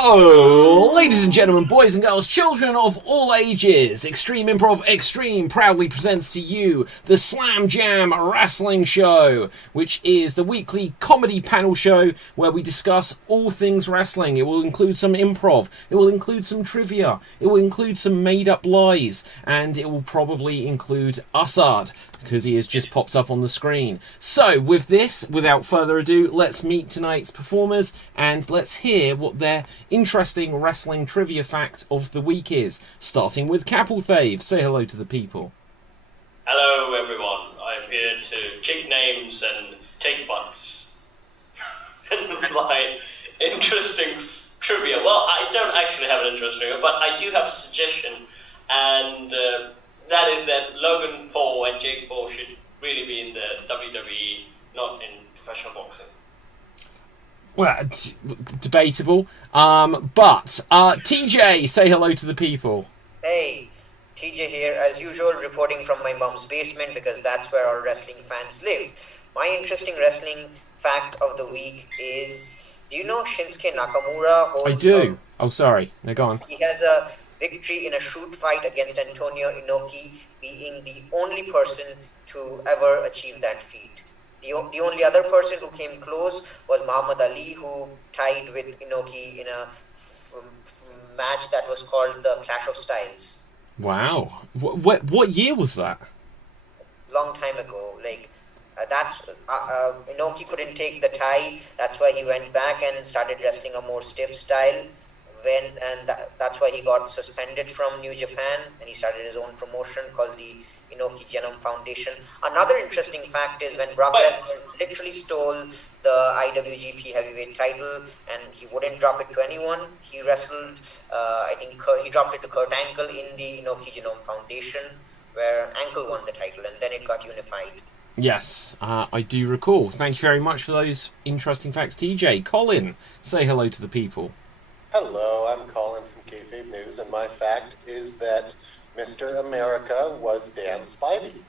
Hello, ladies and gentlemen, boys and girls, children of all ages. Extreme Improv Extreme proudly presents to you the Slam Jam Wrestling Show, which is the weekly comedy panel show where we discuss all things wrestling. It will include some improv, it will include some trivia, it will include some made-up lies, and it will probably include Assad, because he has just popped up on the screen. So, with this, without further ado, let's meet tonight's performers, and let's hear what their interesting wrestling trivia fact of the week is. Starting with Capelthave. Say hello to the people. Hello, everyone. I'm here to kick names and take butts. My interesting trivia. Well, I don't actually have an interesting trivia, but I do have a suggestion, and that is that Logan Paul and Jake Paul should really be in the WWE, not in professional boxing. Well, debatable. But TJ, say hello to the people. Hey, TJ here, as usual, reporting from my mom's basement because that's where all wrestling fans live. My interesting wrestling fact of the week is, do you know Shinsuke Nakamura holds... I do. Oh, sorry. No, go on. He has a victory in a shoot fight against Antonio Inoki, being the only person to ever achieve that feat. The only other person who came close was Muhammad Ali, who tied with Inoki in a match that was called the Clash of Styles. Wow. What year was that? Long time ago. Inoki couldn't take the tie. That's why he went back and started wrestling a more stiff style. That's why he got suspended from New Japan, and he started his own promotion called the Inoki Genome Foundation. Another interesting fact is when Brock Lesnar literally stole the IWGP Heavyweight title and he wouldn't drop it to anyone, he wrestled, he dropped it to Kurt Angle in the Inoki Genome Foundation, where Angle won the title, and then it got unified. Yes, I do recall. Thank you very much for those interesting facts, TJ. Colin, say hello to the people. Hello, I'm Colin from Kayfabe News, and my fact is that Mr. America was Dan Spivey.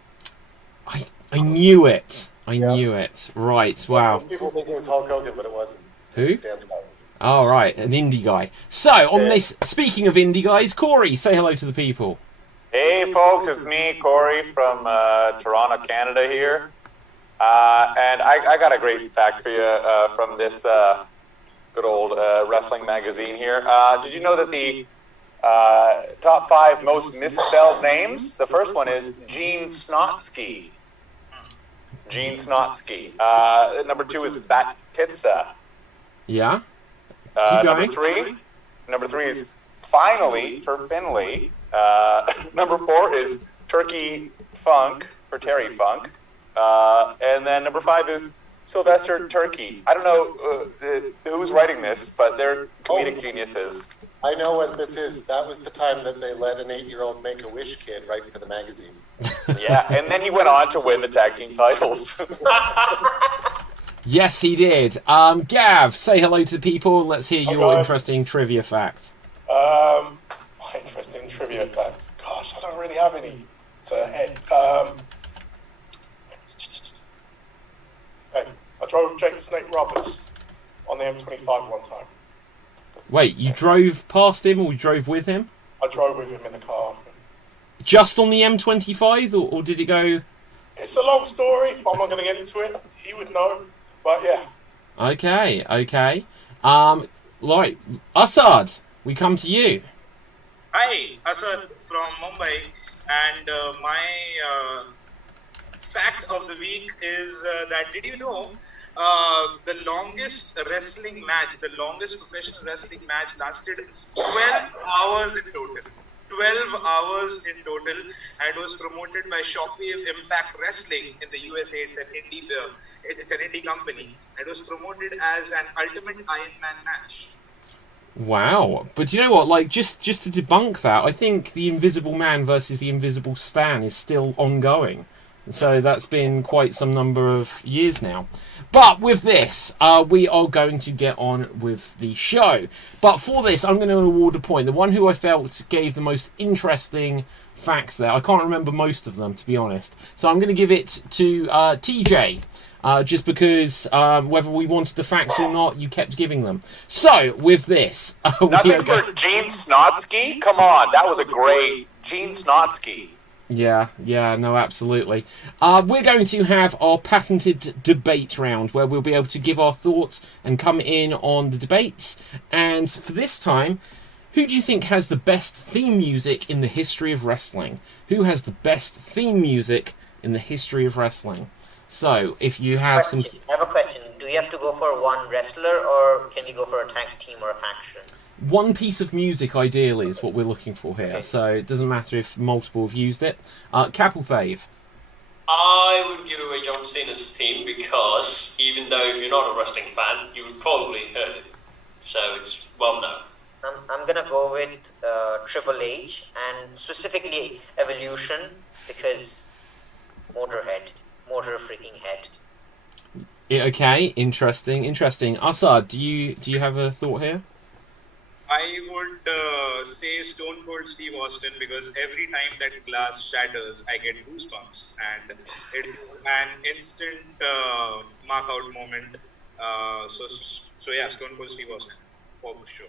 I knew it. I knew it. Right, wow. Most people think it was Hulk Hogan, but it wasn't. Who? It was Dan Spivey. Oh, right, an indie guy. So, on this, speaking of indie guys, Corey, say hello to the people. Hey, folks, it's me, Corey, from Toronto, Canada here. And I got a great fact for you from this good old wrestling magazine here. Did you know that the top 5 most misspelled names? The first one is Gene Snotsky. Gene Snotsky. Number 2 is Bat Pizza. Yeah? Number three is Finally for Finley. Number 4 is Turkey Funk for Terry Funk. And then number 5 is Sylvester Turkey. I don't know who's writing this, but they're comedic geniuses. I know what this is. That was the time that they let an 8-year-old Make-A-Wish kid write for the magazine. Yeah, and then he went on to win the tag team titles. Yes, he did. Gav, say hello to the people. Let's hear your interesting trivia fact. My interesting trivia fact. Gosh, I don't really have any to head. I drove Jake the Snake Roberts on the M25 one time. Wait, you drove past him or you drove with him? I drove with him in the car. Just on the M25, or did it go... It's a long story. I'm not going to get into it. He would know. But yeah. Okay. Right, Assad, we come to you. Hi, Assad from Mumbai, and my fact of the week is that did you know the longest wrestling match, the longest professional wrestling match lasted 12 hours in total. 12 hours in total, and was promoted by Shockwave Impact Wrestling in the USA. It's an indie, it's an indie company. It was promoted as an Ultimate Iron Man match. Wow, but you know what? Like, just to debunk that, I think the Invisible Man versus the Invisible Stan is still ongoing. So that's been quite some number of years now. But with this, we are going to get on with the show. But for this, I'm going to award a point. The one who I felt gave the most interesting facts there. I can't remember most of them, to be honest. So I'm going to give it to TJ. Just because whether we wanted the facts or not, you kept giving them. So, with this... Nothing for Gene Snotsky? Come on, that was a great Gene Snotsky. Yeah, no, absolutely. We're going to have our patented debate round, where we'll be able to give our thoughts and come in on the debates. And for this time, who do you think has the best theme music in the history of wrestling? Who has the best theme music in the history of wrestling? So, if you have some... I have a question. Do you have to go for one wrestler, or can you go for a tag team or a faction? One piece of music, ideally, is what we're looking for here. Okay. So, it doesn't matter if multiple have used it. Capel Fave. I would give away John Cena's theme because even though if you're not a wrestling fan, you would probably heard it. So it's well known. I'm gonna go with Triple H, and specifically Evolution, because Motor freaking head. Yeah, okay, interesting. Assad, do you have a thought here? I would say Stone Cold Steve Austin, because every time that glass shatters, I get goosebumps, and it is an instant mark out moment. So yeah, Stone Cold Steve Austin for sure.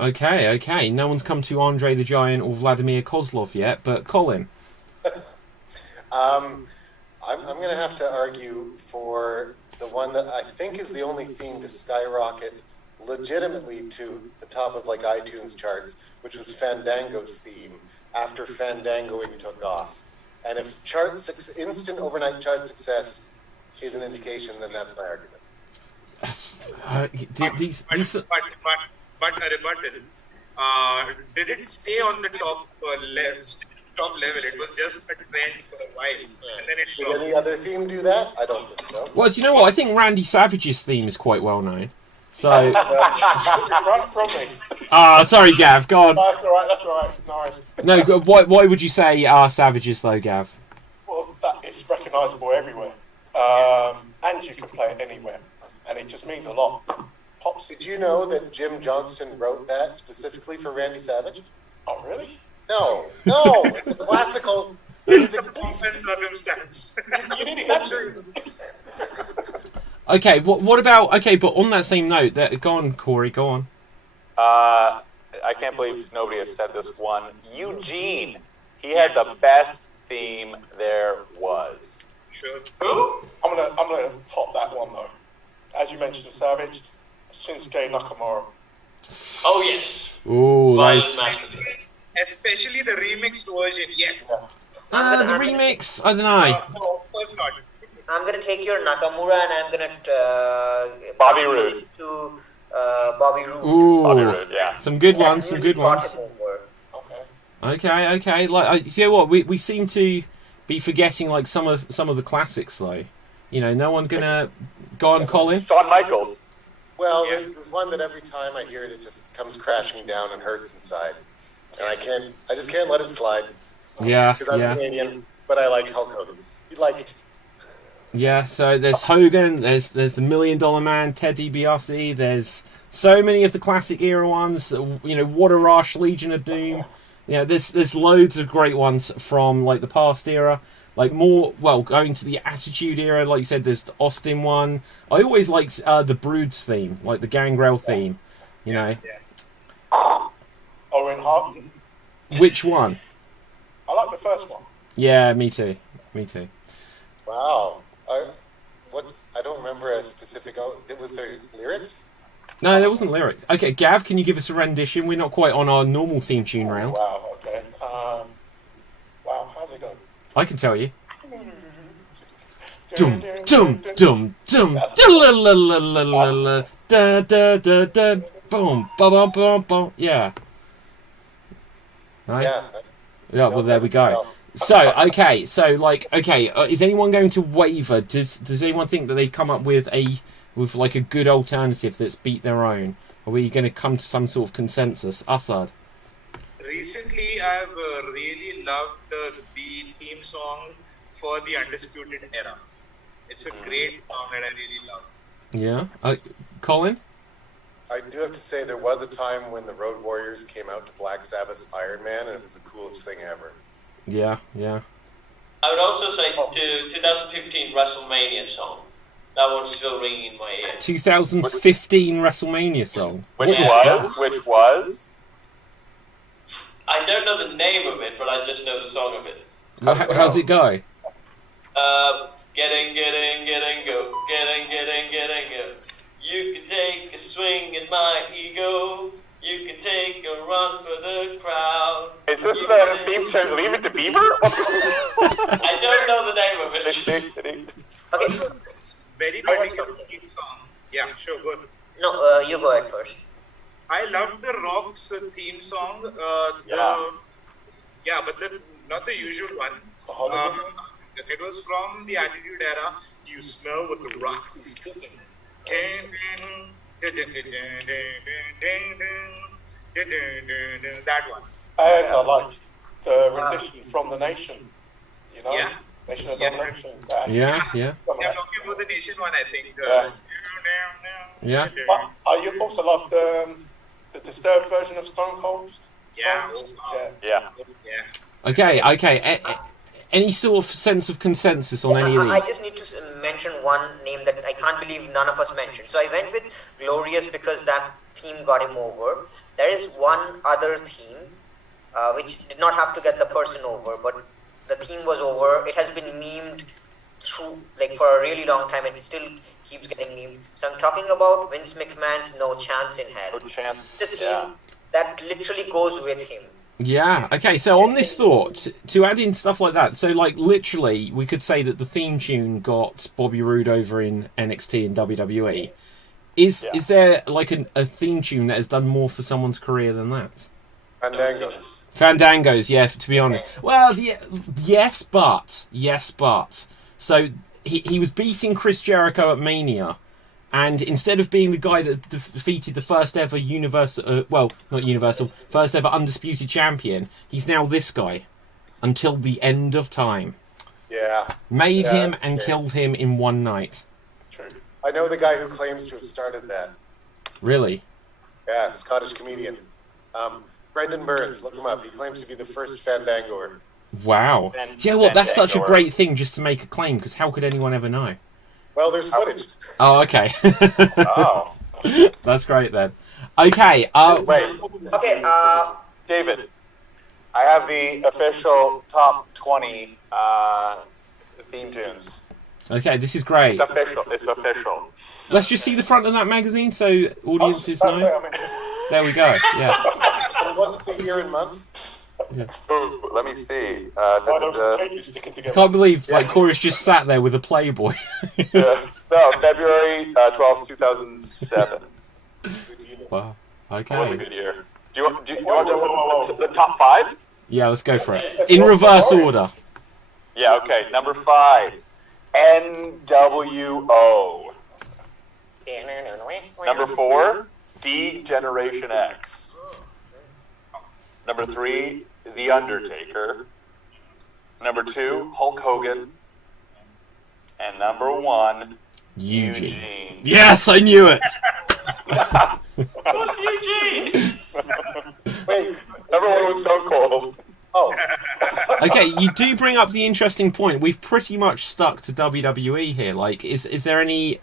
Okay. No one's come to Andre the Giant or Vladimir Kozlov yet, but Colin. I'm going to have to argue for the one that I think is the only theme to skyrocket legitimately to the top of like iTunes charts, which was Fandango's theme after Fandangoing took off. And if instant overnight chart success is an indication, then that's my argument. But a rebuttal. Did it stay on the top level? It was just a trend for a while, and then it Did dropped. any other theme do that? I don't think so. Well, do you know what? I think Randy Savage's theme is quite well known. So, Right from me. sorry, Gav. Go on. That's all right. Nice. No, why would you say Savage's though, Gav? Well, that is recognisable everywhere. And you can play it anywhere. And it just means a lot. Pops. Did you know that Jim Johnston wrote that specifically for Randy Savage? Oh, really? No. It's a classical music Pomp and piece. circumstance. You didn't have to. Okay, what about... Okay, but on that same note, go on, Corey, go on. I can't believe nobody has said this one. Eugene. He had the best theme there was. Sure. I'm gonna top that one though. As you mentioned, Savage, Shinsuke Nakamura. Oh yes. Ooh, Violent nice. masterpiece. Especially the remixed version. Yes. The remix, I don't know. No, of course not. I'm gonna take your Nakamura, and I'm gonna Bobby Roode. to Bobby Roode. Ooh, Bobby Roode, yeah. some good Yeah, ones, some music good brought ones. him over. Okay. Okay. Like, you know what? We seem to be forgetting like some of the classics though. You know, no one gonna go on, Colin. Shawn Michaels. Well, there's one that every time I hear it, it just comes crashing down and hurts inside. And I just can't let it slide. Yeah, Because I'm yeah, Canadian, but I like Hulk Hogan. You like it. yeah. So there's Hogan. There's the $1 Million Man, Ted DiBiase. There's so many of the classic era ones. You know, What a Rush, Legion of Doom. You know, there's loads of great ones from like the past era. Like going to the Attitude Era, like you said, there's the Austin one. I always liked the Broods theme, like the Gangrel theme. You know, Owen Hart. which one? I like the first one. Yeah, me too. Wow. I don't remember a specific... Was there lyrics? No, there wasn't lyrics. Okay, Gav, can you give us a rendition? We're not quite on our normal theme tune round. Wow. Okay. Wow. How's it go? I can tell you. Dum dum dum dum da da da da boom ba bum bum bum. Yeah. Right. Yeah. Yeah. Well, there we go. So is anyone going to waver? Does anyone think that they've come up with a good alternative that's beat their own? Or are we going to come to some sort of consensus? Assad. Recently, I've really loved the theme song for the Undisputed Era. It's a great song that I really love. Yeah. Colin? I do have to say there was a time when the Road Warriors came out to Black Sabbath's Iron Man, and it was the coolest thing ever. Yeah, yeah. I would also say the 2015 WrestleMania song. That one's still ringing in my ear. 2015 WrestleMania song. Which Yeah. was? I don't know the name of it, but I just know the song of it. How's it go? Get in, go. Get in, go. You can take a swing at my ego. You can take a run for the crowd. Is this the theme to Leave It to Beaver? I don't know the name of it. Okay, so Very I have particular something. theme song. Yeah, sure, good. No, you go ahead first. I loved the Rock's theme song. Yeah. But not the usual one. The Hollywood. It was from the Attitude Era. You smell what the Rock is cooking. That one. And I like the rendition from the Nation. You know? Yeah. Nation of Yeah. Domination. Yeah, yeah, Some of Yeah, that. talking about the Nation one, I think. yeah. But I also love the Disturbed version of Stone Cold. Yeah. songs. Yeah. Yeah. Okay. Any sort of sense of consensus on any of I these? just need to mention one name that I can't believe none of us mentioned. So I went with Glorious because that theme got him over. There is one other theme which did not have to get the person over, but the theme was over. It has been memed through for a really long time, and it still keeps getting memed. So I'm talking about Vince McMahon's No Chance in Hell. No chance. It's a theme Yeah. that literally goes with him. Yeah. Okay. So on this thought, to add in stuff like that, so literally, we could say that the theme tune got Bobby Roode over in NXT and WWE. Is there a theme tune that has done more for someone's career than that? Fandangos. Fandango's, yeah. To be honest, well, yeah, yes, but so he was beating Chris Jericho at Mania. And instead of being the guy that defeated the first ever first ever undisputed champion, he's now this guy until the end of time. Yeah. Made Yeah, him and yeah. killed him in one night. True. I know the guy who claims to have started that. Really? Yeah, Scottish comedian. Brendan Burns, look him up. He claims to be the first Fandangoer. Wow. Do you know what? That's such a great thing just to make a claim, because how could anyone ever know? Well, there's footage. Oh, okay. Oh. That's great then. Okay. Wait, Okay, David. I have the official top 20 theme tunes. Okay, this is great. It's official. It's official. Let's just see the front of that magazine so audiences I was know. about to say, There we go. Yeah. And what's the year and month? Ooh, let me see. why those strangers sticking together? Can't believe Corey's just sat there with a Playboy. No, February 12th, 2007. Wow. It was a Okay. good year. Do you want the top 5? Yeah, let's go for it. In reverse order. Yeah, okay. Number 5, NWO. Number 4, D Generation X. Number 3, The Undertaker. Number 2, Hulk Hogan. And number 1, Eugene. Yes, I knew it. Who's Eugene? Wait. Number 1 was Stone Cold. Oh, Okay, you do bring up the interesting point. We've pretty much stuck to WWE here. Is there any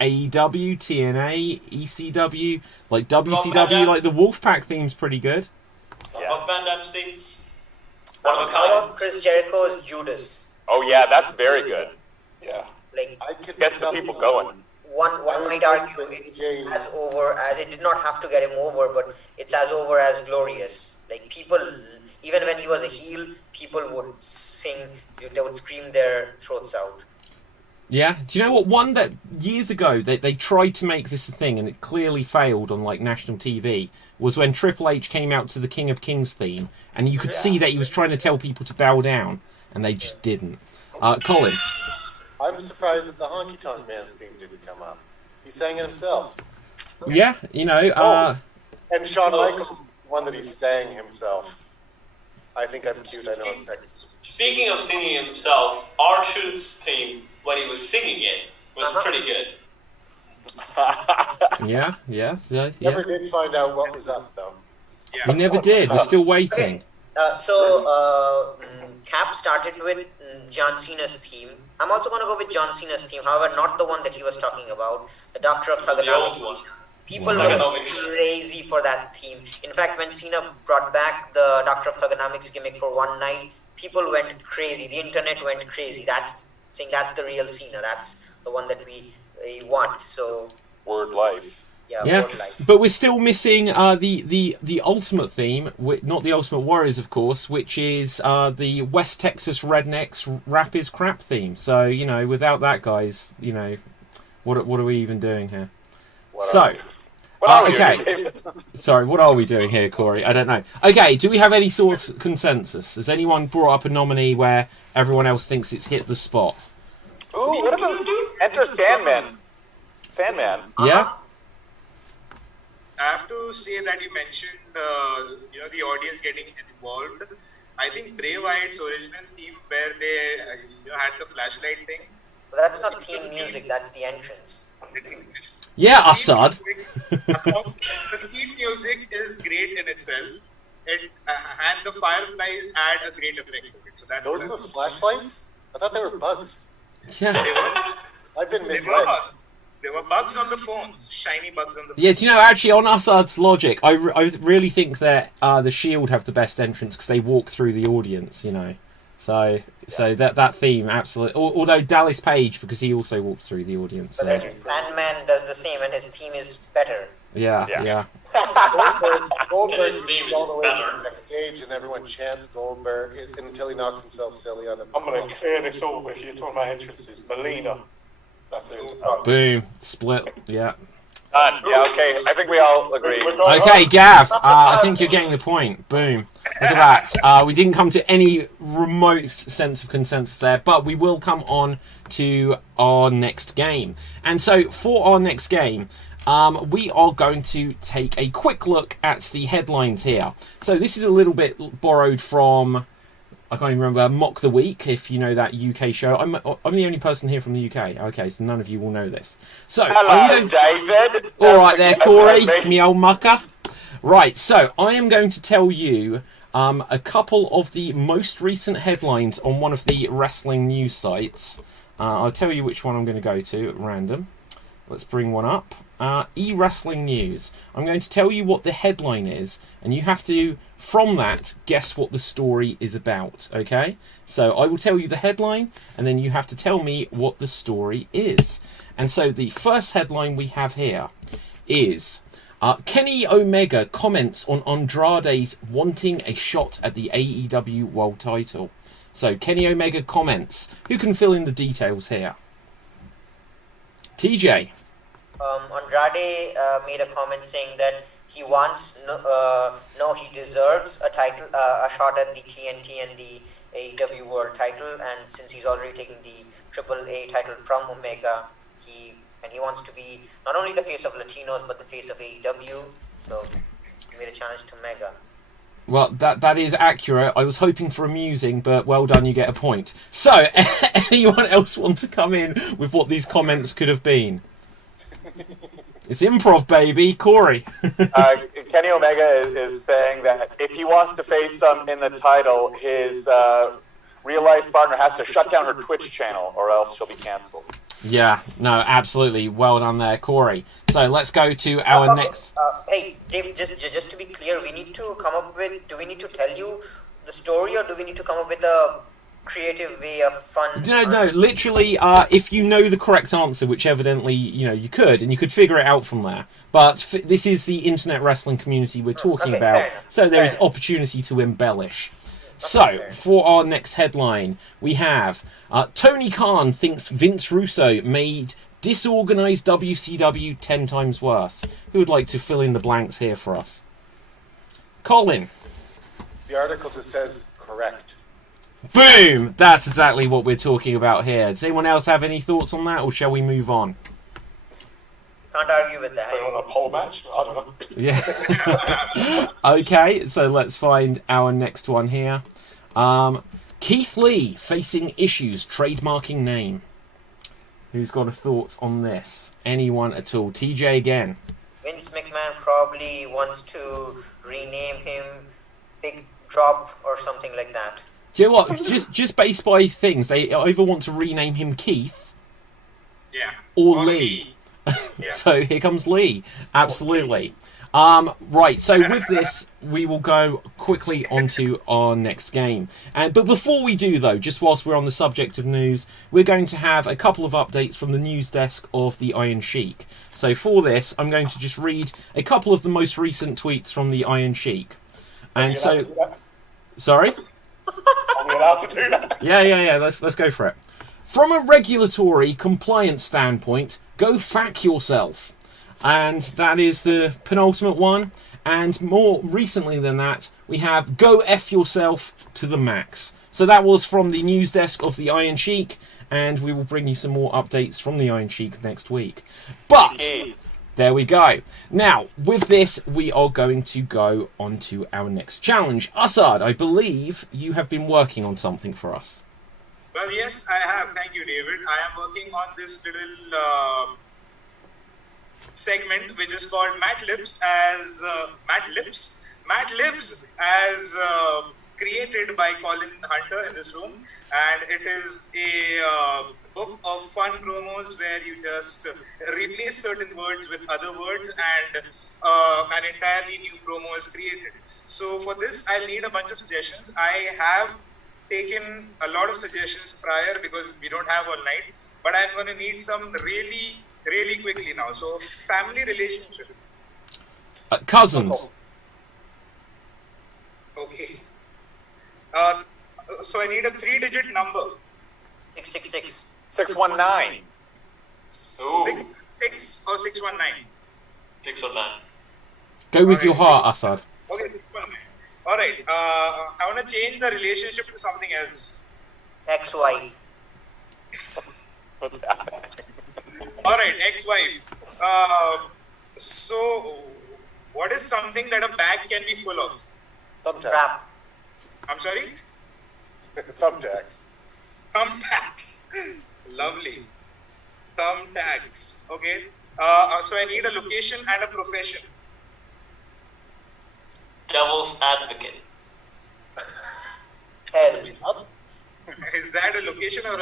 AEW, TNA, ECW, WCW? Rob The Wolfpack theme's pretty good. Rob Van Dam's theme. One of a how kind. about Chris Jericho's Judas? Oh, yeah, that's very good. Yeah. I could Gets the people going. One might argue it's as over as it did not have to get him over, but it's as over as Glorious. People, even when he was a heel, people would sing, they would scream their throats out. Yeah. Do you know what? One that years ago they tried to make this a thing and it clearly failed on national TV was when Triple H came out to the King of Kings theme, and you could see that he was trying to tell people to bow down, and they just didn't. Colin. I'm surprised that the Honky Tonk Man's theme didn't come up. He sang it himself. Yeah, And Shawn Michaels, one that he sang himself. I think I'm cute, I know I'm sexy. Speaking of singing himself, R-Truth's theme, when he was singing it, was pretty good. Yeah. Never did find out what was up, though. We never did. We're still waiting. So, Cap started with John Cena's theme. I'm also going to go with John Cena's theme, however, not the one that he was talking about, the Doctor of The old Thugonomics. one. People Wow. were Thugonomics. crazy for that theme. In fact, when Cena brought back the Doctor of Thugonomics gimmick for one night, people went crazy. The internet went crazy. That's saying that's the real Cena. That's the one that we want. So Word life. Yeah, word life. but we're still missing the ultimate theme, not the Ultimate Warriors, of course, which is the West Texas Rednecks Rap is Crap theme. So, you know, without that, guys, you know, what are we even doing here? What are we okay. doing, David? Sorry, what are we doing here, Corey? I don't know. Okay, do we have any sort of consensus? Has anyone brought up a nominee where everyone else thinks it's hit the spot? Ooh, what about Enter Sandman? Sandman. Yeah? I have to say that you mentioned, the audience getting involved. I think Bray Wyatt's original theme, where they had the flashlight thing. But that's not theme music, that's the entrance. Yeah, Assad. The theme music is great in itself, and the fireflies add a great effect to it. So that's Those are the flashlights? I thought they were bugs. Yeah. I've been They misled. there were bugs on the phones, shiny bugs on the phones. Yeah, do you know, actually, on Assad's logic, I really think that the Shield have the best entrance because they walk through the audience, you know. So that theme, absolutely. Although Dallas Page, because he also walks through the audience. But So. then Sandman does the same, and his theme is better. Yeah. Goldberg His name is all the way is from better. the backstage, and everyone chants Goldberg until he knocks himself silly on the. I'm going to clear this all if you're talking about entrances. Melina. That's it. Boom. Split. Yeah. Done. Yeah, okay. I think we all agree. We're going Okay, on. Gav, I think you're getting the point. Boom. Look at that. We didn't come to any remote sense of consensus there, but we will come on to our next game. And so, for our next game, we are going to take a quick look at the headlines here. So, this is a little bit borrowed from, I can't even remember, Mock the Week, if you know that UK show. I'm the only person here from the UK. Okay, so none of you will know this. So, Hello, David. all right there, Corey, Me. me old mucker. Right, so I am going to tell you a couple of the most recent headlines on one of the wrestling news sites. I'll tell you which one I'm going to go to at random. Let's bring one up. E-Wrestling News. I'm going to tell you what the headline is, and you have to, from that, guess what the story is about, okay? So I will tell you the headline, and then you have to tell me what the story is. And so the first headline we have here is Kenny Omega comments on Andrade's wanting a shot at the AEW World title. So Kenny Omega comments. Who can fill in the details here? TJ. Andrade made a comment saying that he wants, he deserves a title, a shot at the TNT and the AEW World title, and since he's already taking the AAA title from Omega, he wants to be not only the face of Latinos but the face of AEW. So he made a challenge to Omega. Well, that is accurate. I was hoping for amusing, but well done, you get a point. So, anyone else want to come in with what these comments could have been? It's improv, baby. Corey. Kenny Omega is saying that if he wants to face some in the title, his real-life partner has to shut down her Twitch channel, or else she'll be canceled. Yeah, no, absolutely. Well done there, Corey. So let's go to our next... Hey, Dave, just to be clear, we need to come up with, do we need to tell you the story, or do we need to come up with a creative way of fun? No, literally, if you know the correct answer, which evidently, you could, and you could figure it out from there. But this is the internet wrestling community we're talking Okay, about, fair enough, so there fair is enough. opportunity to embellish. So, for our next headline, we have Tony Khan thinks Vince Russo made disorganized WCW 10 times worse. Who would like to fill in the blanks here for us? Colin. The article just says correct. Boom! That's exactly what we're talking about here. Does anyone else have any thoughts on that, or shall we move on? Can't argue with that. Put on a pole match? I don't know. Yeah. Okay, so let's find our next one here. Keith Lee facing issues trademarking name. Who's got a thought on this? Anyone at all? TJ again. Vince McMahon probably wants to rename him Big Drop or something like that. Do you know what? Just based by things, they either want to rename him Keith Yeah. or Lee. Yeah. So here comes Lee. Absolutely. Right, so with this, we will go quickly onto our next game. But before we do, though, just whilst we're on the subject of news, we're going to have a couple of updates from the news desk of the Iron Sheik. So for this, I'm going to just read a couple of the most recent tweets from the Iron Sheik. And so... Sorry? Are we allowed to do that? Yeah. Let's go for it. From a regulatory compliance standpoint, go fuck yourself. And that is the penultimate one. And more recently than that, we have go F yourself to the max. So that was from the news desk of the Iron Sheik, and we will bring you some more updates from the Iron Sheik next week. But there we go. Now, with this, we are going to go on to our next challenge. Assad, I believe you have been working on something for us. Well, yes, I have. Thank you, David. I am working on this little segment which is called Mad Libs as created by Colin Hunter in this room, and it is a book of fun promos where you just replace certain words with other words and an entirely new promo is created. So for this, I'll need a bunch of suggestions. I have taken a lot of suggestions prior because we don't have all night, but I'm going to need some really quickly now. So family relationship. Cousins. Okay. So I need a 3-digit number. 666. 619. 6 or 619. 609. Go with your heart, Assad. Okay, 619. All right. I want to change the relationship to something else. Ex-wife. What's happening? All right, ex-wife. So, what is something that a bag can be full of? Thumbtacks. Trap. I'm sorry? Thumbtacks. Thumbtacks. Lovely. Thumbtacks. Okay. So I need a location and a profession. Devil's advocate. Hell. Is that a location or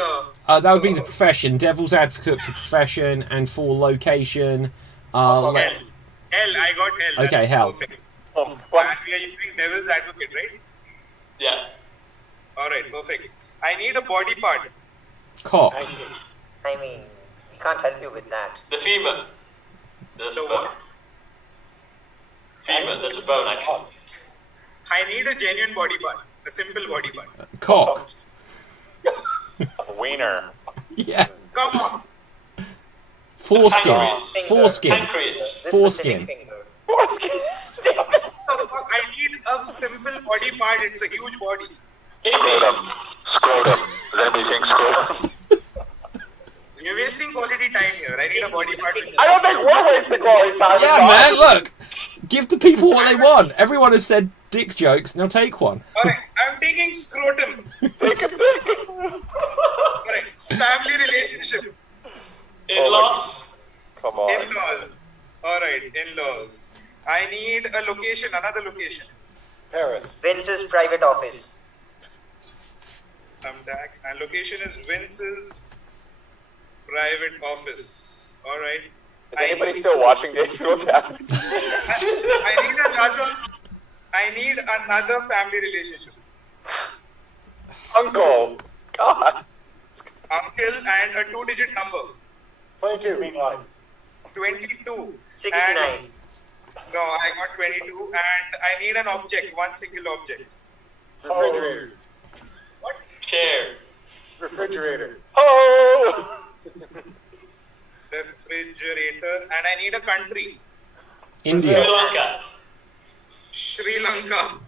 a... That would be the profession. Devil's advocate for profession, and for location. Hell. Hell, I got hell. Okay, That's hell. perfect. Oh, And what? we are using devil's advocate, right? Yeah. All right, perfect. I need a body part. Cock. I mean, we can't help you with that. The femur. There's The a bone. what? Femur, there's a bone actually. I need a genuine body part. A simple body part. Cock. Wiener. Yeah. Come on. Foreskin. Pancreas. Foreskin. Pancreas. This Foreskin. specific finger. What the fuck? I need a simple body part. It's a huge body. Scrotum. Scrotum. Does anybody think scrotum? You're wasting quality time here. I need a body part. I don't think we're wasting quality time. Yeah, man, look. Give the people what they want. Everyone has said dick jokes. Now take one. Alright, I'm taking scrotum. Take a pic. Alright, family relationship. In-laws. Come on. In-laws. Alright, in-laws. I need a location, another location. Paris. Vince's private office. Thumbtacks. And location is Vince's private office. Alright. Is anybody still watching, Dave? What's happening? I need another family relationship. Uncle. God. Uncle and a 2-digit number. 22. 22. 69. And, no, I got 22. And I need an object, one single object. Refrigerator. What? Chair. Refrigerator. Oh. Refrigerator. And I need a country. Sri India. Lanka. Sri Lanka.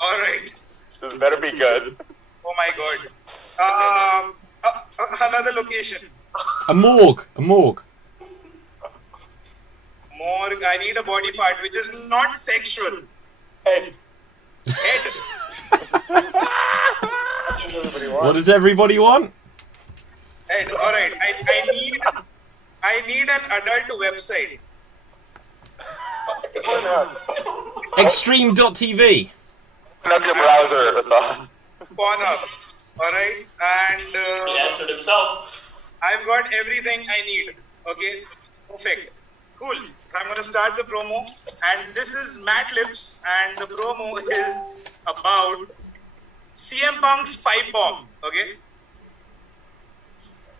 Alright. This better be good. Oh my god. Another location. A morgue. A morgue. Morgue. I need a body part which is not sexual. Head. Head. Everybody What wants. does everybody want? Head. Alright. I need an adult website. Pornhub. Extreme.tv. Open up your browser, Assad. Pornhub. Alright? And He answered himself. I've got everything I need. Okay? Perfect. Cool. I'm going to start the promo. And this is Matt Lips. And the promo is about CM Punk's pipe bomb. Okay?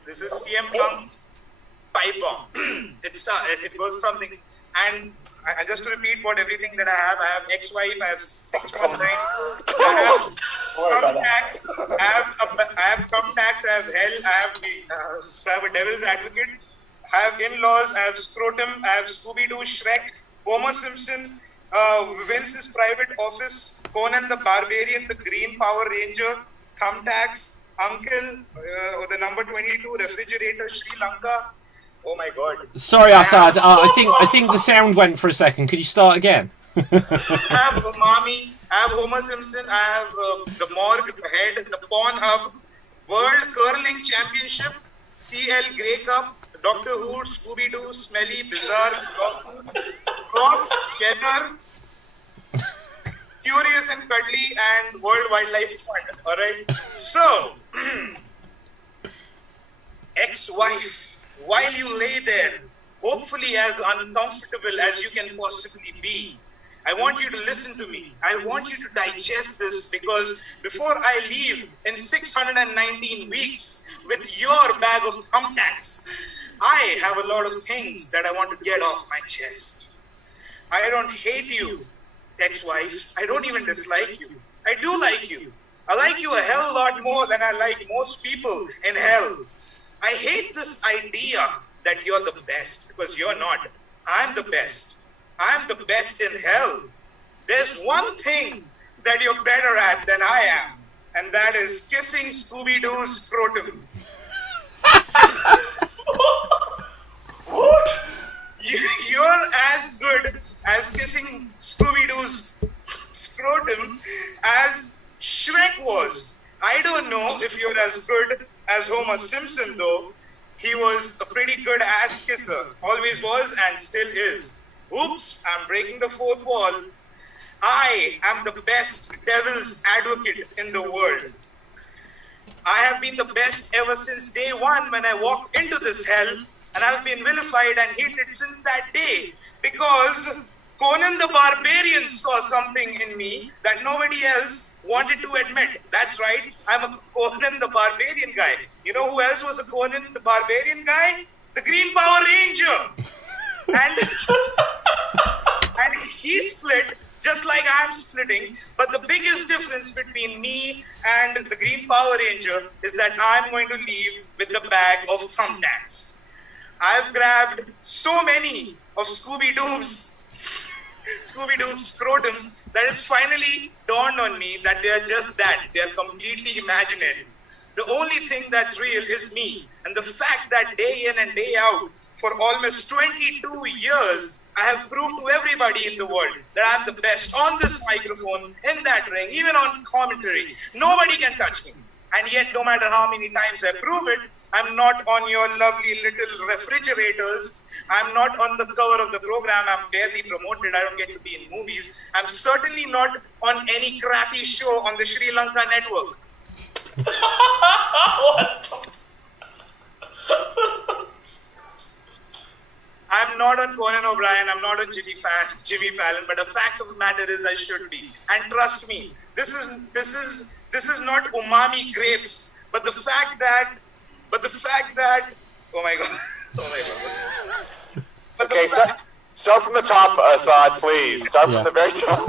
This is CM Punk's pipe bomb. It goes something. And I just to repeat what everything that I have ex-wife, I have 619, I have thumbtacks, I have thumbtacks, I have hell, I have a devil's advocate, I have in-laws, I have scrotum, I have Scooby-Doo, Shrek, Homer Simpson, Vince's private office, Conan the Barbarian, the Green Power Ranger, thumbtacks, Uncle, the number 22, refrigerator, Sri Lanka. Oh my God! Sorry, Assad. I think the sound went for a second. Could you start again? I have Mommy. I have Homer Simpson. I have the Morgue Head, the Pornhub, World Curling Championship, CL Grey Cup, Doctor Who, Scooby Doo, Smelly, Bizarre, Cross, Kenner, Curious and Cuddly, and World Wildlife Fund. All right. So, ex-wife. While you lay there, hopefully as uncomfortable as you can possibly be, I want you to listen to me. I want you to digest this because before I leave in 619 weeks with your bag of thumbtacks, I have a lot of things that I want to get off my chest. I don't hate you, ex-wife. I don't even dislike you. I do like you. I like you a hell lot more than I like most people in hell. I hate this idea that you're the best because you're not. I'm the best. I'm the best in hell. There's one thing that you're better at than I am, and that is kissing Scooby-Doo's scrotum. What? You're as good as kissing Scooby-Doo's scrotum as Shrek was. I don't know if you're as good as Homer Simpson, though. He was a pretty good ass kisser. Always was and still is. Oops, I'm breaking the fourth wall. I am the best devil's advocate in the world. I have been the best ever since day one when I walked into this hell, and I've been vilified and hated since that day because Conan the Barbarian saw something in me that nobody else wanted to admit. That's right, I'm a Conan the Barbarian guy. You know who else was a Conan the Barbarian guy? The Green Power Ranger. And he split just like I'm splitting. But the biggest difference between me and the Green Power Ranger is that I'm going to leave with the bag of thumbtacks. I've grabbed so many of Scooby-Doo's scrotums that it's finally dawned on me that they are just that. They are completely imaginary. The only thing that's real is me. And the fact that day in and day out, for almost 22 years, I have proved to everybody in the world that I'm the best on this microphone, in that ring, even on commentary. Nobody can touch me. And yet, no matter how many times I prove it, I'm not on your lovely little refrigerators. I'm not on the cover of the program. I'm barely promoted. I don't get to be in movies. I'm certainly not on any crappy show on the Sri Lanka network. What? I'm not on Conan O'Brien. I'm not on Jimmy Fallon. But the fact of the matter is, I should be. And trust me, this is not umami grapes. But the fact that, oh my God. But Okay, start from the top, Assad, please. Start from the very top.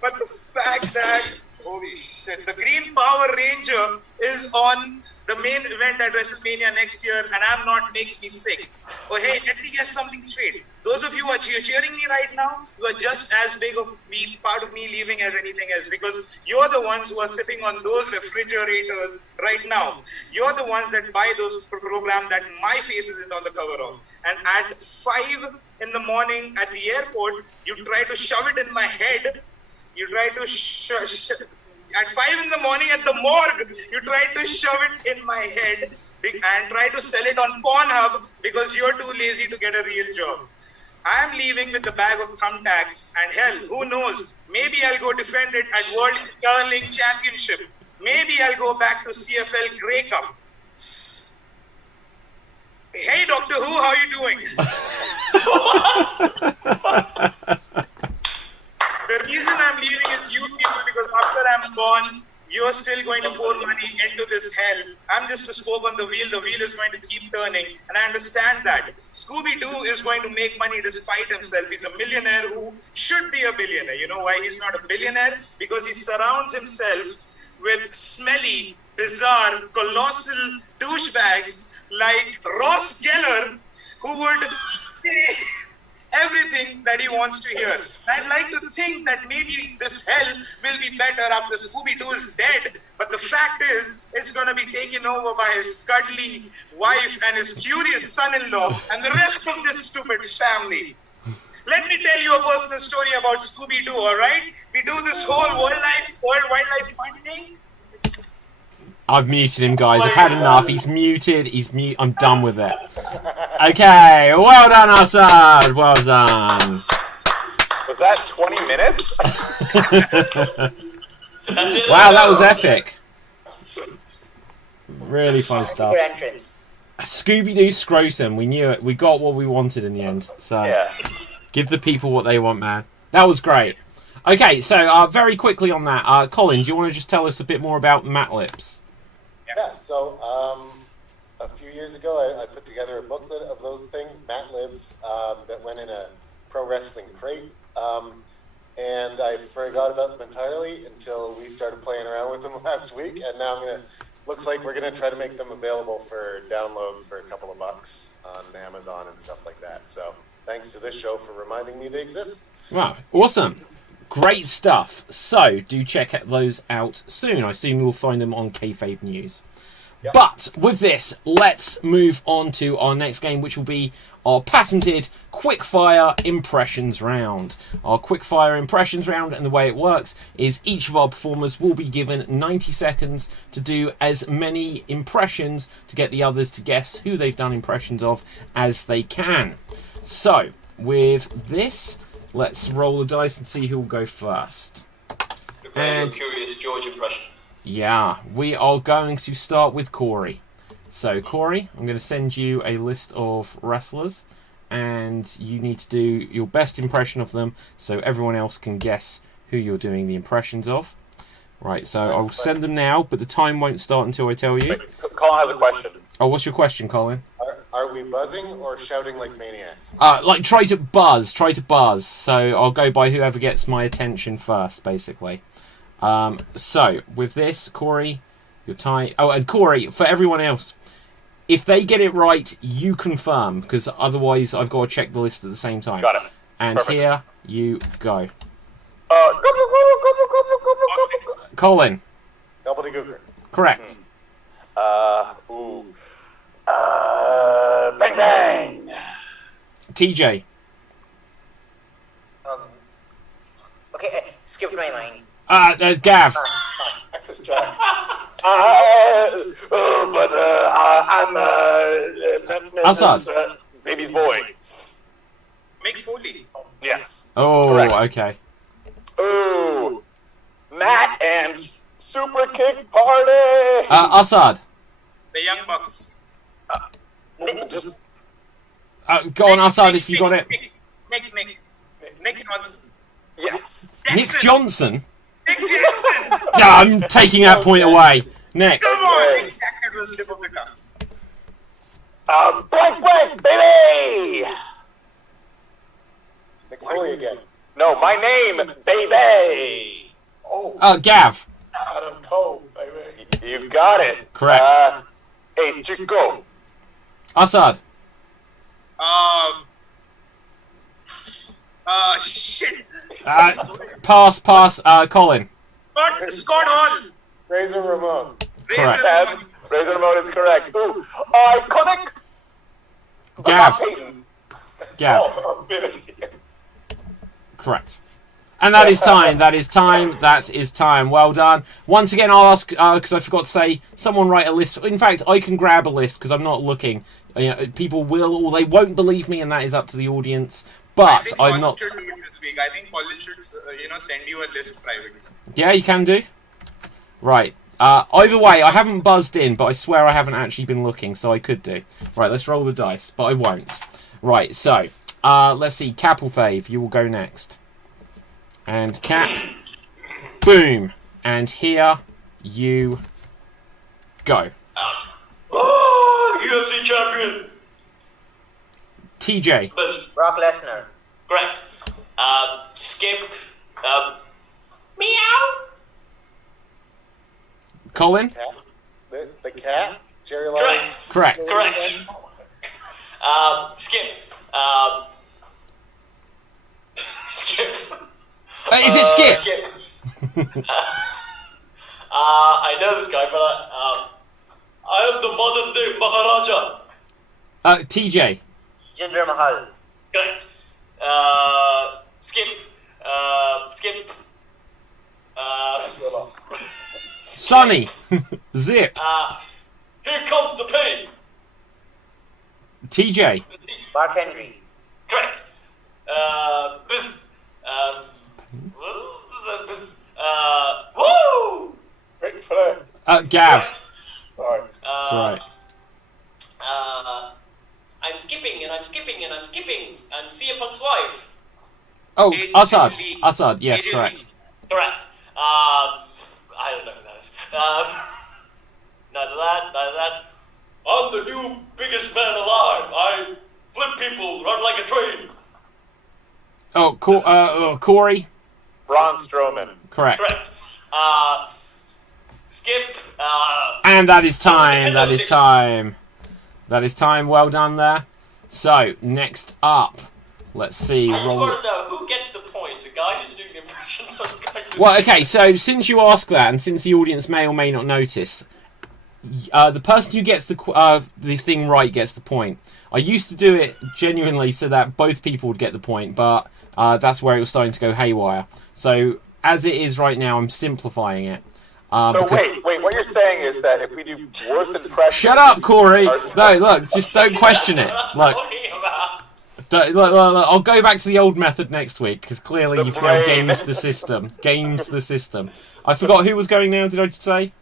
But the fact that, holy shit, the Green Power Ranger is on the main event at WrestleMania next year, and I'm not, makes me sick. Oh, hey, let me get something straight. Those of you who are cheering me right now, you are just as big of me, part of me leaving as anything else, because you're the ones who are sipping on those refrigerators right now. You're the ones that buy those programs that my face isn't on the cover of. And at 5 in the morning at the airport, you try to shove it in my head. You try to at 5 in the morning at the morgue, you try to shove it in my head and try to sell it on Pornhub because you're too lazy to get a real job. I'm leaving with the bag of thumbtacks, and hell, who knows? Maybe I'll go defend it at World Curling Championship. Maybe I'll go back to CFL Grey Cup. Hey, Doctor Who, how are you doing? The reason I'm leaving is you people, because after I'm gone, you're still going to pour money into this hell. I'm just a spoke on the wheel. The wheel is going to keep turning, and I understand that. Scooby-Doo is going to make money despite himself. He's a millionaire who should be a billionaire. You know why he's not a billionaire? Because he surrounds himself with smelly, bizarre, colossal douchebags like Ross Geller, who would say everything that he wants to hear. I'd like to think that maybe this hell will be better after Scooby-Doo is dead, but the fact is, it's going to be taken over by his cuddly wife and his curious son-in-law and the rest of this stupid family. Let me tell you a personal story about Scooby-Doo, all right? We do this whole World Wildlife Fund thing. I've muted him, guys. I've had enough. He's muted. I'm done with it. Okay, well done, Assad. Well done. Was that 20 minutes? Wow, that was epic. Really fun stuff. Your entrance. Scooby-Doo scrotum. We knew it. We got what we wanted in the end. So, Yeah. give the people what they want, man. That was great. Okay, so very quickly on that, Colin, do you want to just tell us a bit more about Matt Lips? Yeah, so a few years ago, I put together a booklet of those things, Matt Libs, that went in a pro wrestling crate. And I forgot about them entirely until we started playing around with them last week. And now looks like we're going to try to make them available for download for a couple of bucks on Amazon and stuff like that. So thanks to this show for reminding me they exist. Wow, awesome. Great stuff. So, do check those out soon. I assume you'll find them on Kayfabe News. Yep. But, with this, let's move on to our next game, which will be our patented Quickfire Impressions round. Our Quickfire Impressions round, and the way it works is each of our performers will be given 90 seconds to do as many impressions to get the others to guess who they've done impressions of as they can. So, with this, let's roll the dice and see who will go first. And Curious George impressions. Yeah, we are going to start with Corey. So, Corey, I'm going to send you a list of wrestlers, and you need to do your best impression of them so everyone else can guess who you're doing the impressions of. Right, so I'll send them now, but the time won't start until I tell you. Colin has a question. Oh, what's your question, Colin? Are we buzzing or shouting like maniacs? Try to buzz. So I'll go by whoever gets my attention first, basically. So, with this, Corey, your tie... Oh, and Corey, for everyone else, if they get it right, you confirm, because otherwise I've got to check the list at the same time. Got it. And Perfect. here you go. Colin. Gobbledygooker. Correct. Bang bang. TJ. Okay, skipped my mind. There's Gav. Pass. Access Jack. I'm Assad. baby's boy. Mick Foley. Yes. Oh, Correct. okay. Ooh, Matt and Super Kick Party. Assad. The Young Bucks. Just Go on, Assad, if you got it. Nick Johnson. yes. Nick Johnson? Nick Jackson. Yeah, I'm taking that point away. Next. Come on. Nick Jackson was slip of the tongue. Blank, baby. Mick Foley again. No, my name, baby. Oh, Gav. Adam Cole, baby. You got it. Correct. Hey, Chico. Assad. Shit. Pass. Colin. Scott Hall. Razor Ramon. Correct. And Razor Ramon is correct. Ooh, iconic. Gav. Gav. Oh, Billy. Correct. And that is time. Well done. Once again, I'll ask, because I forgot to say, someone write a list. In fact, I can grab a list because I'm not looking. People will or they won't believe me, and that is up to the audience. But think I'm Colin not. should do it this week. I think Colin should, send you a list privately. Yeah, you can do. Right. Either way, I haven't buzzed in, but I swear I haven't actually been looking, so I could do. Right, let's roll the dice, but I won't. Right, so let's see. Capelfave, you will go next. And Cap. Boom. And here you go. Oh, UFC champion. TJ. Brock Lesnar. Correct. Skip. Meow. Colin. Cat? The cat? Jerry Lawler? Correct. Correct. Correct. Skip. Skip. Is it Skip? Skip. I know this guy, but I am the modern day Maharaja. TJ. Jinder Mahal. Correct. Skip. Skip. Sonny. Zip. Here comes the pain. TJ. Mark Henry. Correct. This. Woo! Ric Flair. Gav. Sorry. That's right. I'm skipping and I'm skipping and I'm skipping. I'm CM Punk's wife. Oh, AJ Assad. Lee. Assad, yes, AJ correct. Lee. Correct. I don't know who that is. None of that. I'm the new biggest man alive. I flip people, run like a train. Oh, Corey. Braun Strowman. Correct. Correct. Skip. And that is time. That is time. That is time. Well done there. So, next up. Let's see. I just Roll. want to know who gets the point. The guy who's doing impressions or the guy who's Well, okay, so since you ask that, and since the audience may or may not notice, the person who gets the thing right gets the point. I used to do it genuinely so that both people would get the point, but that's where it was starting to go haywire. So, as it is right now, I'm simplifying it. So because- wait, what you're saying is that if we do worse impressions... Shut up, Corey! No, look, just don't question it. Look, talking about. look, I'll go back to the old method next week, because clearly The you've now brain. games the system. Games the system. I forgot who was going now, did I say?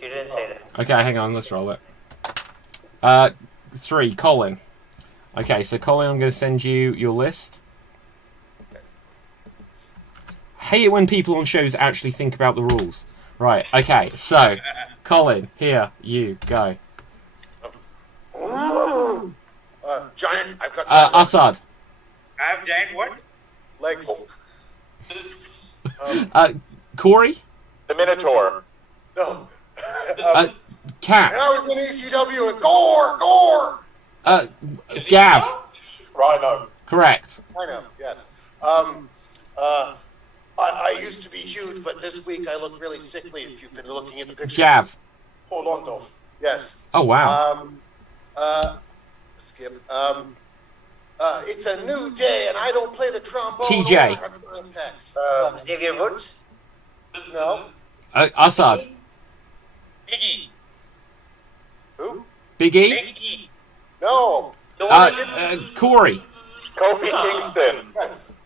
You didn't say that. Okay, hang on, let's roll it. 3, Colin. Okay, so Colin, I'm going to send you your list. Hate it when people on shows actually think about the rules. Right, okay, so, Colin, here you go. Giant, I've got Assad. I have giant what? legs. Corey. The Minotaur. No. Cat. And I was in ECW and gore! Gav. Rhino. Correct. I know, yes. I used to be huge, but this week I look really sickly if you've been looking at the pictures. Gav. Paul Orndorff. Yes. Oh, wow. Skip. It's a new day and I don't play the trombone. TJ. or Pecs. Xavier Woods. No. Assad. Biggie. Who? Big E. Big E. No. Corey. Kofi Kingston. Yes.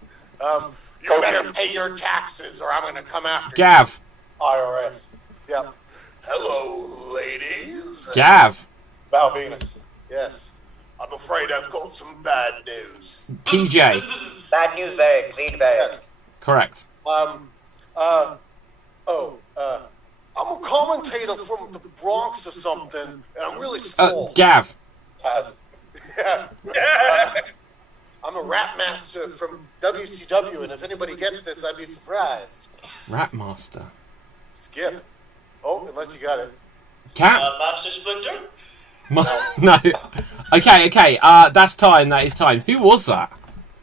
You better pay your taxes or I'm going to come after Gav. IRS. you. Yep. Hello, ladies. Gav. Val Venus. Yes. I'm afraid I've got some bad news. TJ. Bad News Barrett. Wade Barrett. Yes. Correct. I'm a commentator from the Bronx or something, and I'm really small. Gav. Taz. Yeah. I'm a rap master from WCW, and if anybody gets this, I'd be surprised. Rap Master. Skip. Oh, unless you got it. Cat. Master Splinter. No. Okay. That's time. That is time. Who was that?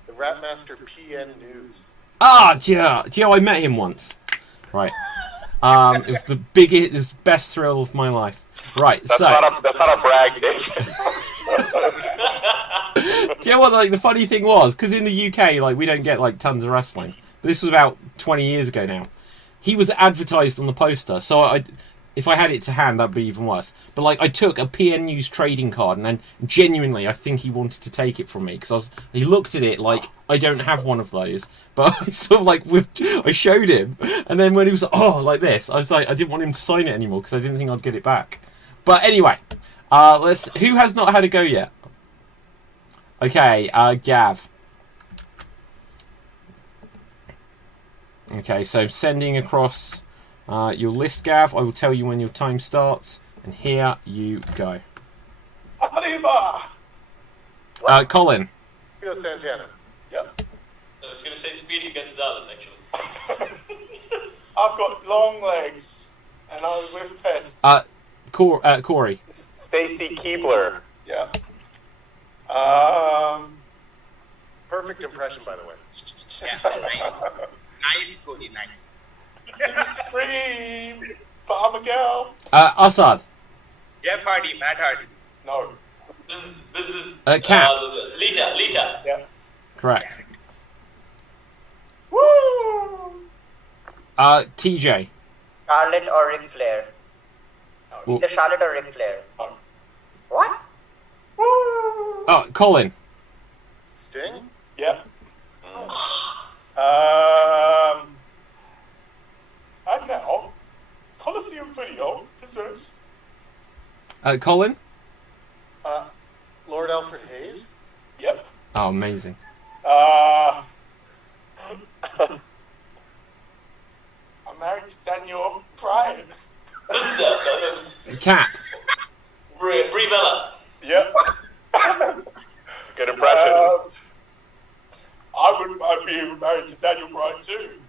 The rap master PN News. Gio, I met him once. Right. It was the biggest, it was the best thrill of my life. Right. That's so. not a brag, Dick. Do you know what? Like the funny thing was, because in the UK, like we don't get like tons of wrestling. But this was about 20 years ago now. He was advertised on the poster, so if I had it to hand, that'd be even worse. But like, I took a PN News trading card, and then genuinely, I think he wanted to take it from me because he looked at it like I don't have one of those. But I sort of like I showed him, and then when he was like, oh, like this, I was like, I didn't want him to sign it anymore because I didn't think I'd get it back. But anyway, who has not had a go yet? Okay, Gav. Okay, so sending across your list, Gav. I will tell you when your time starts, and here you go. Arriba! Colin. Santana. Yep. I was going to say Speedy Gonzalez, actually. I've got long legs, and I was with Tess. Corey. Stacy Keebler. Yeah. Perfect impression, by the way. Yeah, nice. Nice, Cody, nice. Scream! But I'm a girl. Assad. Jeff Hardy, Matt Hardy. No. Cap. Lita. Yeah. Correct. Woo! TJ. Charlotte or Ric Flair? Well- Either Charlotte or Ric Flair. No. What? Oh, Colin. Sting? Yeah. And now, Coliseum Video presents. Colin. Lord Alfred Hayes? Yep. Oh, amazing. I'm married to Daniel Bryan. Cap. Brie Bella. Yep. It's a good impression. I wouldn't mind being married to Daniel Bryan too.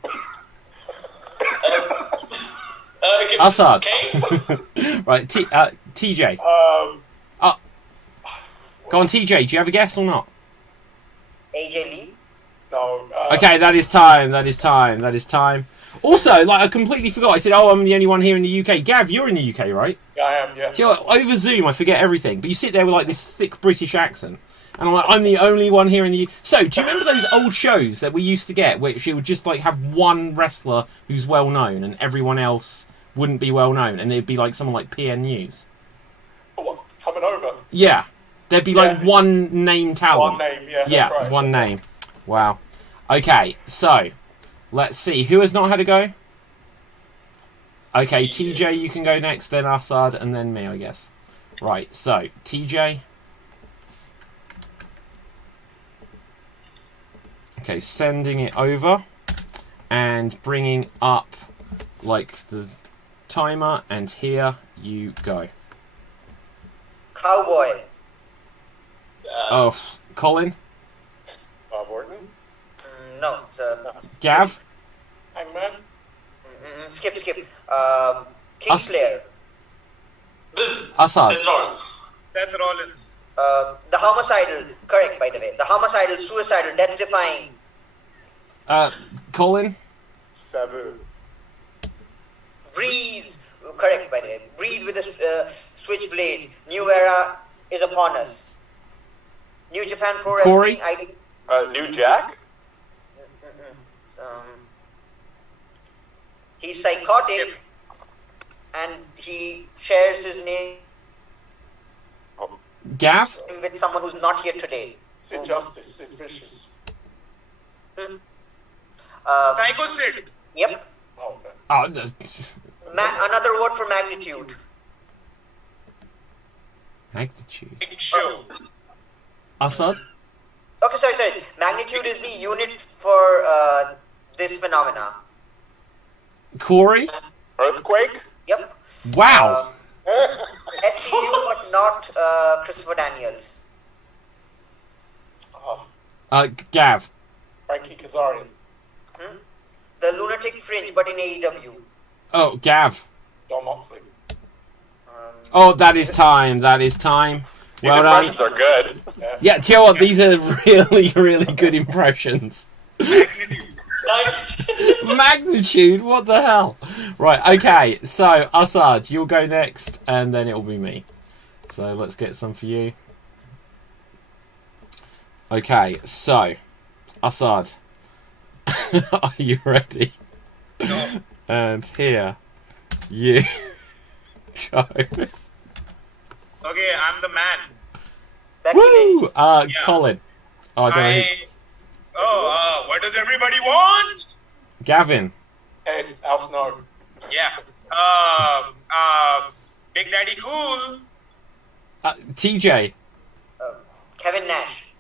Assad. Okay. Right, TJ. Go on, TJ. Do you have a guess or not? AJ Lee? No. Okay, that is time. That is time. That is time. Also, like, I completely forgot. I said, oh, I'm the only one here in the UK. Gav, you're in the UK, right? Yeah, I am, yeah. Do you know what? Over Zoom, I forget everything. But you sit there with, like, this thick British accent. And I'm like, I'm the only one here in the... So, do you remember those old shows that we used to get, which you would just, like, have one wrestler who's well-known and everyone else wouldn't be well-known? And it'd be, like, someone like PN News. Oh, what? Coming over? Yeah. There'd be, like, one name talent. One name, yeah, Yeah, that's right. one name. Wow. Okay, so... Let's see. Who has not had a go? Okay, TJ, you can go next, then Assad, and then me, I guess. Right, so, TJ. Okay, sending it over. And bringing up, like, the timer. And here you go. Cowboy. Oh, Colin? Bob Orton? No. Gav? Hangman? Skip. Kingslayer. Assad? Seth Rollins. Seth Rollins. The homicidal. Correct, by the way. The homicidal, suicidal, death-defying. Colin? Sabu. Breeze. Correct, by the way. Breathe with a switchblade. New era is upon us. New Japan Pro Corey? Wrestling. New Jack? He's psychotic, and he shares his name Gav? with someone who's not here today. Sid Justice, Sid Vicious. Psycho Sid. Yep. Oh, okay. Oh, Another word for magnitude. magnitude. Big Show. Assad? Okay, sorry. Magnitude is the unit for this phenomena. Corey? Earthquake? Yep. Wow. SCU, but not Christopher Daniels. Gav? Frankie Kazarian. The Lunatic Fringe, but in AEW. Oh, Gav. Don Moxley. Oh, that is time. That is time. These Well done. impressions are good. Yeah, do you know what? These are really, really good impressions. Magnitude? What the hell? Right, okay. So, Assad, you'll go next, and then it'll be me. So, let's get some for you. Okay, so, Assad. Are you ready? No. And here you Go. Okay, I'm the man. Becky Woo! Lynch. Colin. Oh, I don't know. What does everybody want? Gavin. Ed, Al Snow. Yeah. Big Daddy Cool. TJ. Kevin Nash.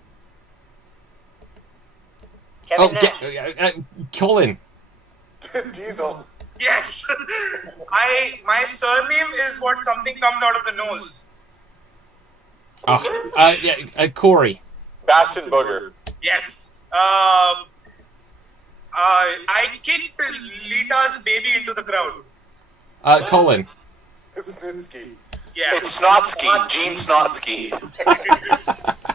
Kevin Nash. Colin. Diesel. Yes. My surname is what something comes out of the nose. Corey. Bastion Booger. Yes. I kicked Lita's baby into the crowd. Colin. Snitsky. Yeah. It's Snotsky, Gene Snotsky.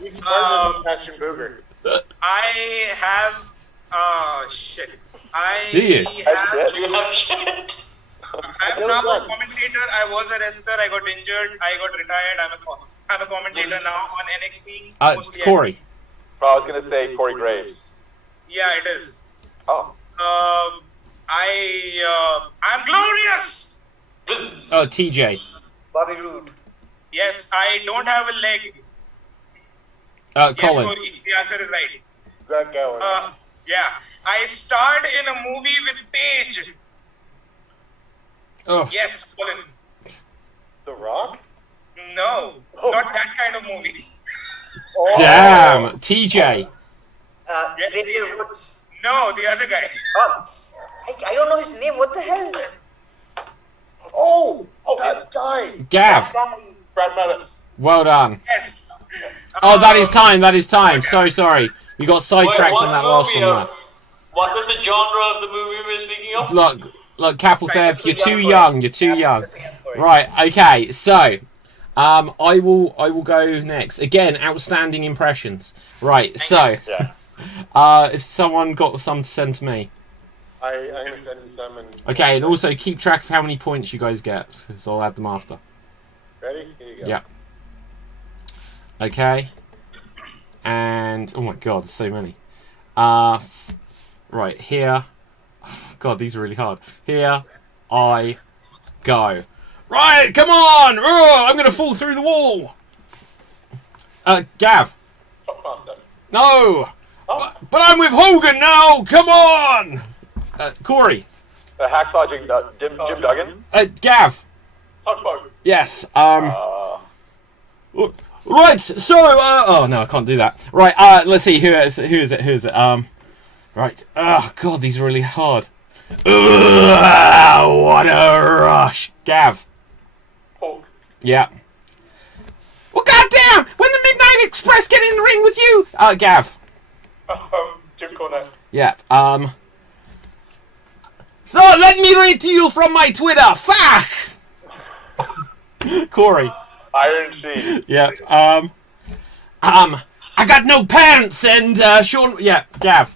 He's partners with Bastion Booger. I have. Shit. Do you? You have shit. I'm now a commentator. I was a wrestler. I got injured. I got retired. I'm a commentator now on NXT. Mostly Corey. I was gonna say Corey Graves. Yeah, it is. Oh. I'm glorious. TJ. Bobby Roode. Yes, I don't have a leg. Colin. Yes, Corey, the answer is right. Zach Gowen. Yeah, I starred in a movie with Paige. Oh. Yes, Colin. The Rock? No, not that kind of movie. Damn. TJ. Yes, Xavier Woods. No, the other guy. I don't know his name. What the hell? Oh, that guy. Gav. Brad Maddox. Well done. Yes. Oh, that is time. So sorry. We got sidetracked on that last one there. What was the genre of the movie we were speaking of? Look, Capelthef, you're too young. You're too young. Right. Okay. So, I will go next. Again, outstanding impressions. Right. So, if someone got some to send to me. I'm going to send you some. Okay, and also keep track of how many points you guys get, because I'll add them after. Ready? Here you go. Yeah. Okay. And oh my god, there's so many. Right here. God, these are really hard. Here I go. Right, come on! I'm gonna fall through the wall. Gav. Shockmaster. No. But I'm with Hogan now. Come on. Corey. Hacksaw Jim Duggan. Gav. Tugboat. Yes. Right. So. Oh no, I can't do that. Right. Let's see. Who is it? Right. Oh god, these are really hard. What a rush, Gav. Hulk. Yeah. Well, goddamn! When the Midnight Express get in the ring with you, Gav. Jim Cornette. Yeah. So let me read to you from my Twitter. Fuck. Corey. Iron Sheik. Yeah. I got no pants and Sean. Yeah. Gav.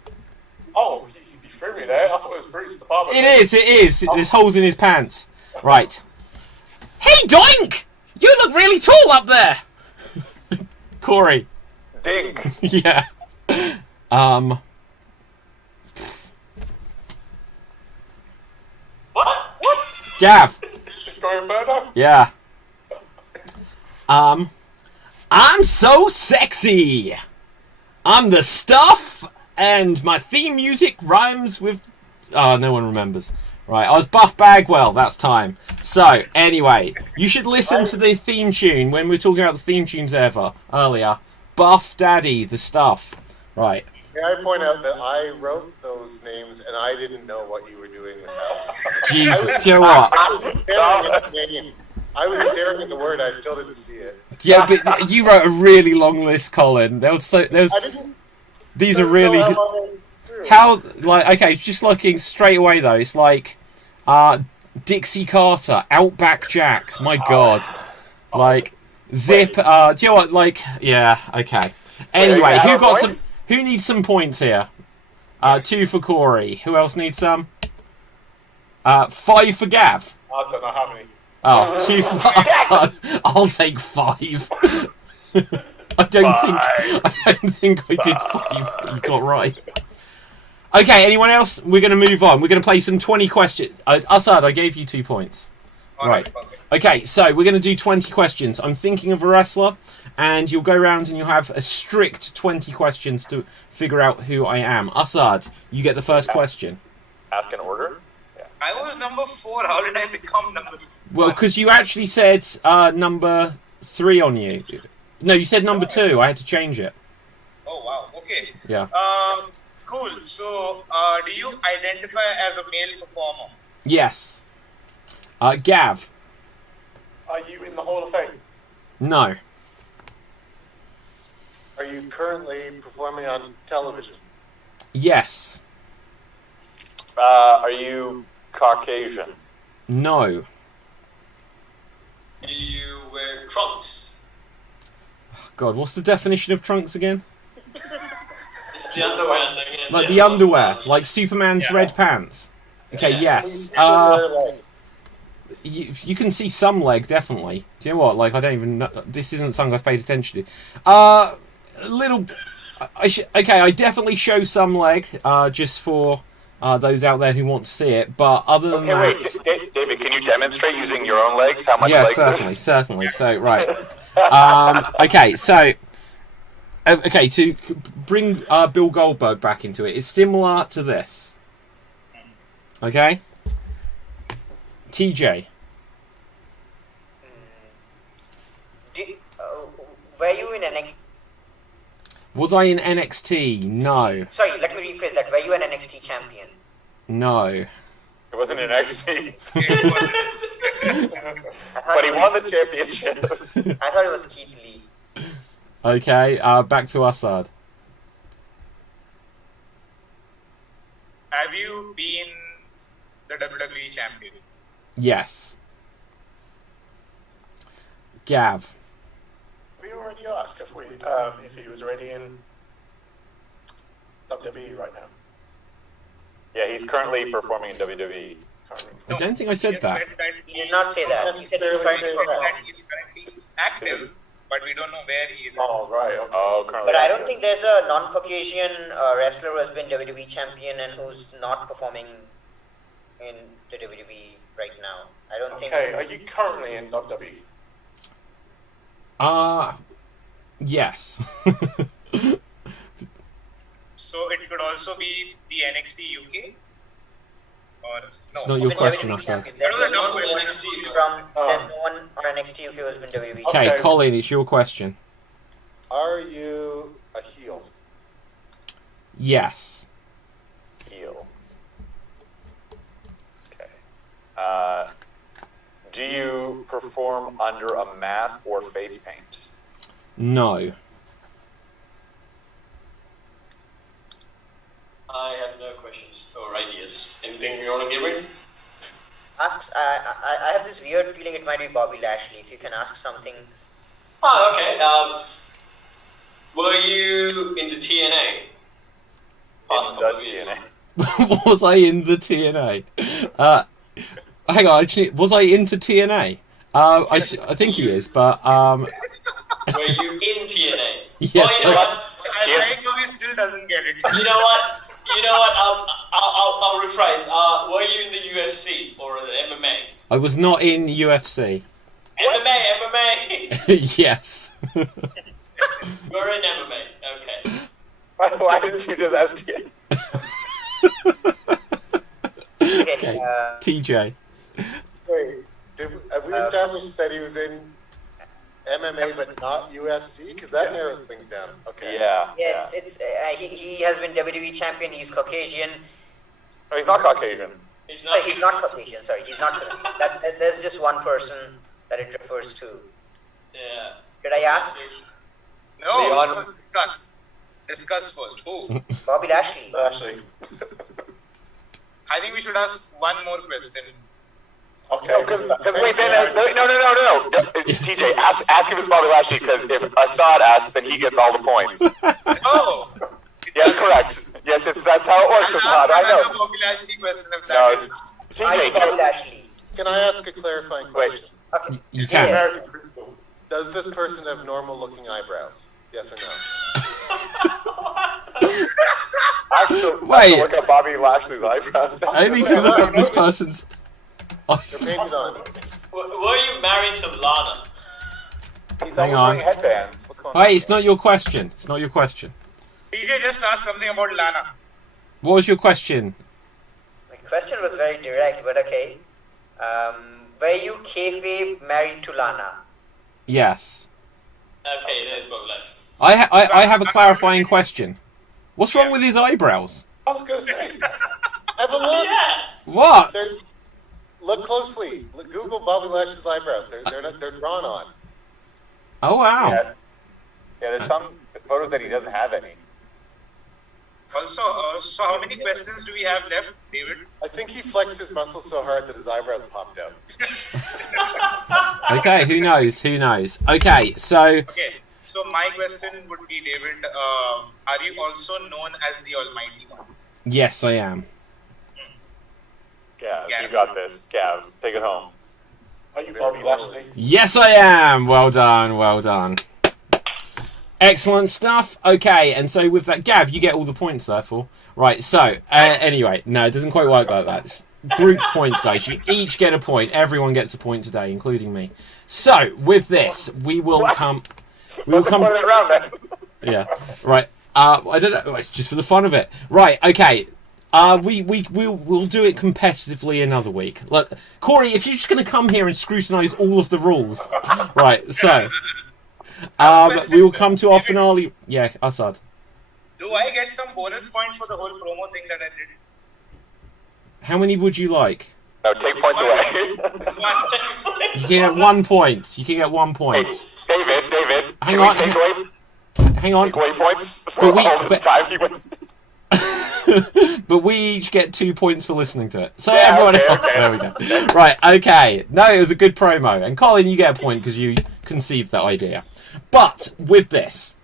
Oh, you threw me there. I thought it was Bruce the Barber. It is. There's holes in his pants. Right. Hey, Doink! You look really tall up there. Corey. Dink. Yeah. What? Gav. Destroyer Inferno. Yeah. I'm so sexy. I'm the stuff, and my theme music rhymes with. Oh, no one remembers. Right, I was Buff Bagwell. That's time. So, anyway, you should listen to the theme tune when we were talking about the theme tunes earlier. Buff Daddy, the stuff. Right. May I point out that I wrote those names and I didn't know what you were doing with that. Jesus, do you know what? I was staring at the word. I still didn't see it. Yeah, but you wrote a really long list, Colin. These are really. Okay, just looking straight away though, it's like, Dixie Carter, Outback Jack. My God, Zip. Do you know what? Yeah, okay. Anyway, who needs some points here? 2 for Corey. Who else needs some? 5 for Gav. I don't know how many. Oh, 2 for I'll take 5. I don't think I did 5 that you got right. Okay, anyone else? We're going to move on. We're going to play some 20 questions. Assad, I gave you 2 points. All Right. perfect. Okay, so we're going to do 20 questions. I'm thinking of a wrestler, and you'll go around and you'll have a strict 20 questions to figure out who I am. Assad, you get the first question. Ask in order. I was number 4. How did I become number? Well, because you actually said number 3 on you. No, you said number 2. I had to change it. Oh wow. Okay. Yeah. Cool. So, do you identify as a male performer? Yes. Gav. Are you in the Hall of Fame? No. Are you currently performing on television? Yes. Are you Caucasian? No. Do you wear trunks? God, what's the definition of trunks again? It's the underwear thing. Isn't Like it? the underwear, like Superman's red pants. Okay, Yeah. yes. Bare legs. You can see some leg, definitely. Do you know what? Like, I don't even know. This isn't something I've paid attention to. A little. Okay, I definitely show some leg, just for those out there who want to see it. But other than Okay, that, wait, David, can you demonstrate using your own legs how much yeah, leg certainly. So right. Okay, so. Okay, to bring Bill Goldberg back into it, it's similar to this. Okay? TJ. Were you in NXT? Was I in NXT? No. Sorry, let me rephrase that. Were you an NXT champion? No. It wasn't an XT, I thought but he it won was- the championship. I thought it was Keith Lee. Okay, back to Assad. Have you been the WWE champion? Yes. Gav. We already asked if he was already in WWE right now. Yeah, he's currently performing in WWE. I don't think I said that. He did not say that. He said he's currently performing. He's currently active, but we don't know where he is. Oh, right. Okay. Oh, currently. But I don't think there's a non-Caucasian wrestler who has been WWE champion and who's not performing in the WWE right now. I don't think. Okay, are you currently in WWE? Yes. So it could also be the NXT UK? Or no? It's not your Been question, WWE Assad. champion. There's That was a no dumb one question. there's no one on NXT UK who's been WWE champion. Okay, Okay. Colin, it's your question. Are you a heel? Yes. Heel. Okay. Do you perform under a mask or face paint? No. I have no questions or ideas. Anything you want to give me? Asks. I have this weird feeling it might be Bobby Lashley. If you can ask something. Oh, okay. Were you in the TNA? Past In couple the of years? TNA. Was I in the TNA? Hang on, actually, was I into TNA? I think he is, but Were you in TNA? Yes, Oh, you know what? I like how he still doesn't get it. You know what? I'll rephrase. Were you in the UFC or the MMA? I was not in UFC. MMA. Yes. We're in MMA. Okay. Why didn't you just ask? Okay. TJ. Wait, have we established that he was in MMA but not UFC? Because that narrows things down. Okay. Yeah. Yeah, he has been WWE champion. He's Caucasian. No, he's not Caucasian. He's Sorry, not. he's not Caucasian. Sorry, he's not. There's just one person that it refers to. Yeah. Did I ask? No, Leon- let's discuss. Discuss first. Who? Bobby Lashley. Actually. I think we should ask one more question. Okay. Because wait, then no. TJ, ask if it's Bobby Lashley. Because if Assad asks, then he gets all the points. Oh! Yes, correct. Yes, that's how it works, Assad. I Another know. Bobby Lashley question if No, that is. Are you TJ, Bobby Lashley? Can I ask a clarifying question? Okay. You can. Yeah. American Crystal. Does this person have normal-looking eyebrows? Yes or no? I have to Wait. look at Bobby Lashley's eyebrows. I need to look up this person's. They're painted on. Were you married to Lana? He's Hang always on. wearing headbands. What's going on? Wait, it's not your question. It's not your question. DJ just asked something about Lana. What was your question? My question was very direct, but okay. Were you kayfabe married to Lana? Yes. Okay, there's both left. I have a clarifying question. What's wrong with his eyebrows? I was gonna say, have a look. Yeah. What? Look closely. Google Bobby Lashley's eyebrows. They're drawn on. Oh wow. Yeah, there's some photos that he doesn't have any. Also, so how many questions do we have left, David? I think he flexed his muscles so hard that his eyebrows popped out. Okay, who knows? Who knows? Okay, so Okay, so my question would be, David, are you also known as the Almighty One? yes, I am. Gav, Gav. you got this. Gav, take it home. Are you Bobby Lashley? Yes, I am. Well done. Well done. Excellent stuff. Okay, and so with that, Gav, you get all the points, therefore. Right, so, anyway, no, it doesn't quite work like that. It's group points, guys. You each get a point. Everyone gets a point today, including me. So, with this, we will come... We will come... Put it around, man. Yeah, right. I don't know. It's just for the fun of it. Right, okay. We'll do it competitively another week. Look, Corey, if you're just going to come here and scrutinise all of the rules... Right, so... we will come to our finale... Yeah, Assad. Do I get some bonus points for the whole promo thing that I did? How many would you like? No, take points away. You can get 1 point. You can get 1 point. David, Hang can on, we take away Hang on. take away points for But we- all the but- time he wins? But we each get 2 points for listening to it. So Yeah, everyone okay, else. okay. There we go. Right, okay. No, it was a good promo. And Colin, you get a point because you conceived that idea. But with this,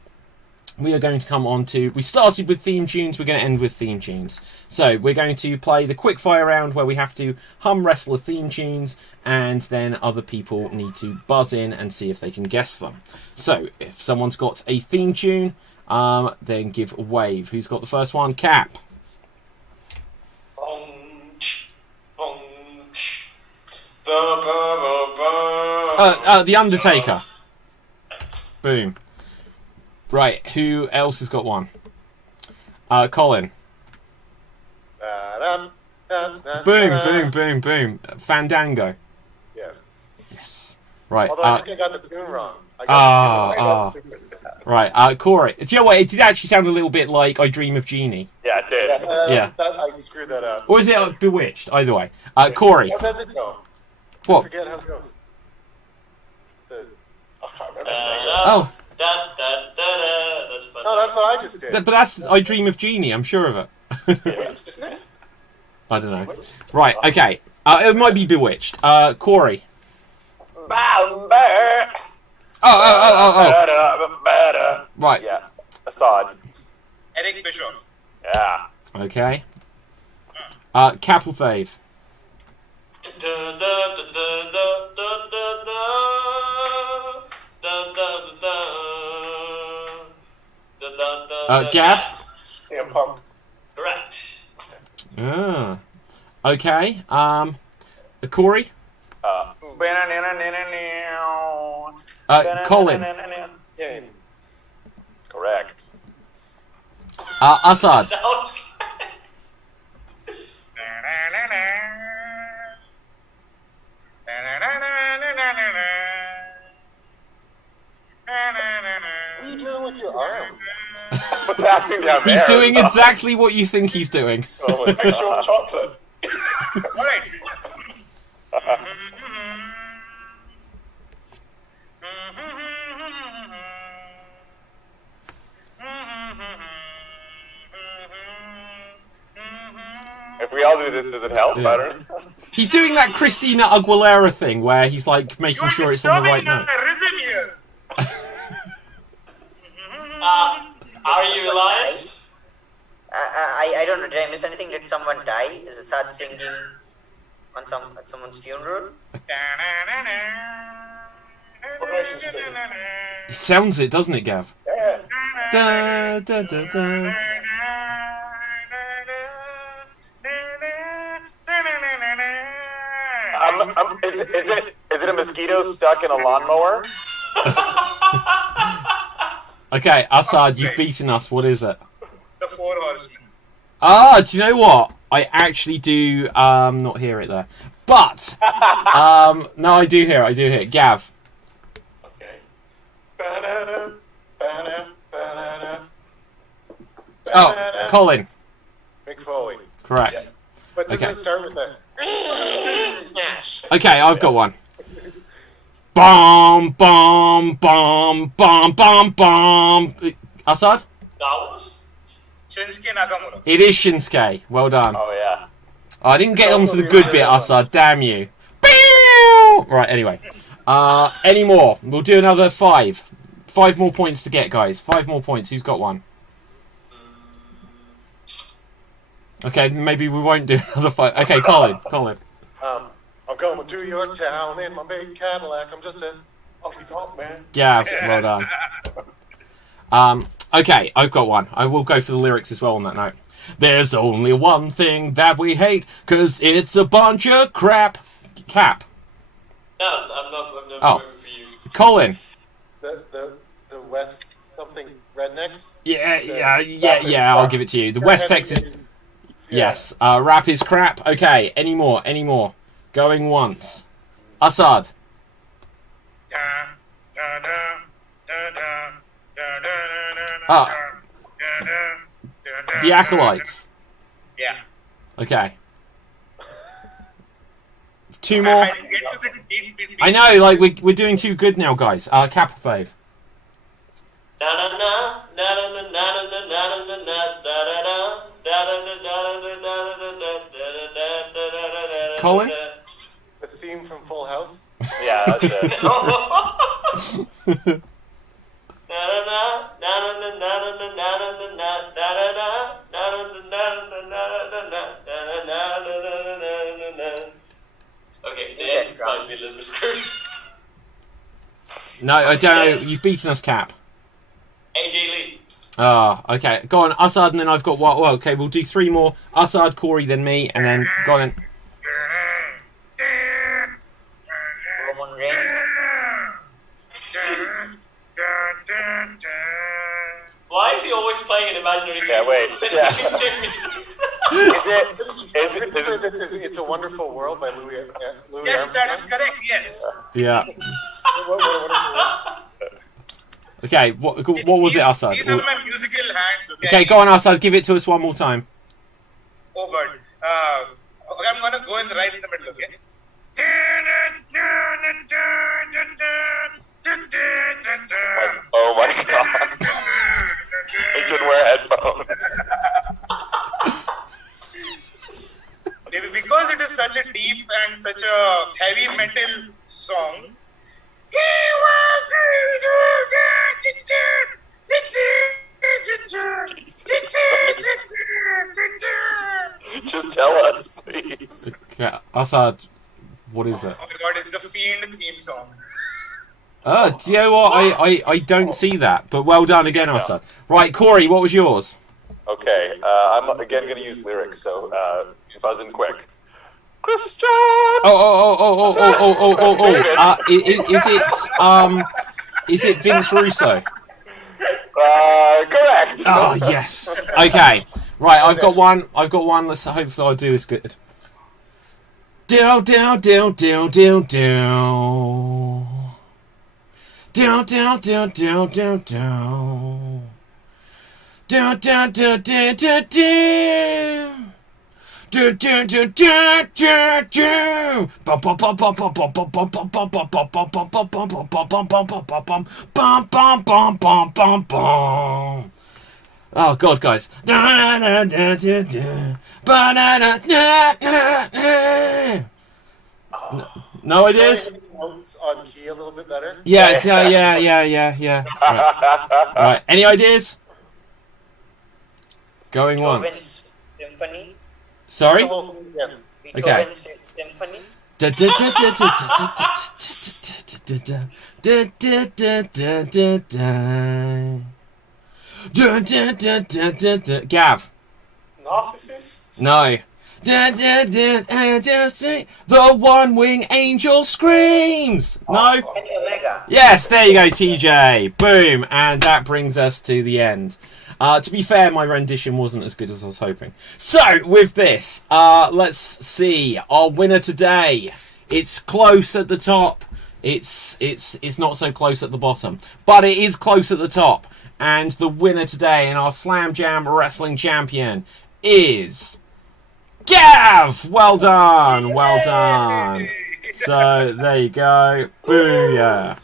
we are going to come on to... We started with theme tunes, we're going to end with theme tunes. So we're going to play the quickfire round where we have to hum wrestler theme tunes and then other people need to buzz in and see if they can guess them. So if someone's got a theme tune, then give a wave. Who's got the first one? Cap. The Undertaker. Boom. Right, who else has got one? Colin. Boom. Fandango. Yes. Yes. Right. Although I think I got the tune wrong. I got the tune wrong. Right. Corey. Do you know what? It did actually sound a little bit like I Dream of Jeannie. Yeah, it did. Yeah. I screwed that up. Or is it Bewitched? Either way. Corey. How does it go? I What? forget how it goes. I can't remember. Oh. No, that's what I just did. But that's I Dream of Jeannie. I'm sure of it. Isn't it? I don't know. Right. Okay. It might be Bewitched. Corey. Oh. Right. Yeah, Assad. Eric Bischoff. Yeah. Okay. Capelthave. Gav. CM Punk. Correct. Okay. Corey. Colin. Game. Correct. Assad. That was What are you doing with your arm? What's happening down there? He's doing exactly what you think he's doing. Oh my Make sure God. chocolate. All right. If we all do this, does it help? Yeah. I don't know. He's doing that Christina Aguilera thing where he's like making sure it's on the right note. Rhythm here. Are you Elias? I don't know. Did I miss anything? Did someone die? Is it sad singing on at someone's funeral? It sounds it, doesn't it, Gav? Yeah. Da, da, da, da. Is it a mosquito stuck in a lawnmower? Okay, Assad, you've beaten us. What is it? The Four Horsemen. Ah, do you know what? I actually do not hear it there. But no, I do hear it. Gav. Okay. Ba-da-da, ba-da, ba-da-da, Oh, ba-da-da. Colin. Mick Foley. Correct. Yeah. But doesn't Okay. it start with the smash? Okay, I've got one. Bomb, bomb, bomb, bomb, bomb, bomb. Assad? Now, Shinsuke Nakamura. It is Shinsuke. Well done. Oh yeah. I didn't get It's on also to the the good Iron bit, Man. Assad. Damn you. Pew! Right, anyway. Any more? We'll do another 5. 5 more points to get, guys. 5 more points. Who's got one? Okay, maybe we won't do another 5. Okay, Colin. I'm going to your town in my big Cadillac. I'm just a Honky tonk man. Gav, well done. Okay, I've got one. I will go for the lyrics as well on that note. There's only one thing that we hate, 'cause it's a bunch of crap. Cap. no, I'm not Oh. voting for you. Colin. the West something rednecks. Yeah, I'll give it to you. The West Texas... Yes. Rap is crap. Okay, any more? Going once. Assad. The Acolytes. Yeah. Okay. 2 more. I get to the deep. I know, like, we're doing too good now, guys. Cap Fave. Na na na na na na na na na na na da da da da da da da da da da. Colin? The theme from Full House. Yeah, that's it. Okay, the end might be a little bit screwed. No, I don't know. You've beaten us, Cap. AJ Lee. Oh, okay. Go on, Assad, and then I've got what? Well, okay, we'll do 3 more. Assad, Corey, then me, and then go on. Roman Reigns. Why is he always playing an imaginary Yeah, wait. Yeah. It's a Wonderful World by Louis Yes, that is Armstrong. correct. Yes. Yeah. What a wonderful world. Okay, what was it, Assad? These are my musical hands. Okay, go on, Assad. Give it to us one more time. Oh God. Okay, I'm gonna go right in the middle. Okay. Oh my god. He should wear headphones. Maybe because it is such a deep and such a heavy metal song. Just tell us, please. Okay, Assad, what is it? Oh my God! It's the Fiend theme song. Do you know what? I don't see that, but well done again, Assad. Right, Corey, what was yours? Okay, I'm again going to use lyrics, so buzz in quick. Christian! Is it Vince Russo? Correct! Oh, yes. Okay. Right, I've got one. Let's hopefully I'll do this good. Down. Down. Oh God, guys! No ideas? Notes on key a little bit better. Yeah. Right. Any ideas? Going once. Beethoven's Symphony. Sorry. The whole thing again. Beethoven's Symphony. Gav. Narcissist? No. The one-wing angel screams. No? Kenny Omega. Yes, there you go, TJ. Boom. And that brings us to the end. To be fair, my rendition wasn't as good as I was hoping. So, with this, let's see. Our winner today. It's close at the top. It's not so close at the bottom. But it is close at the top. And the winner today and our Slam Jam Wrestling Champion is... Gav! Well done. Well done. So, there you go. Booyah.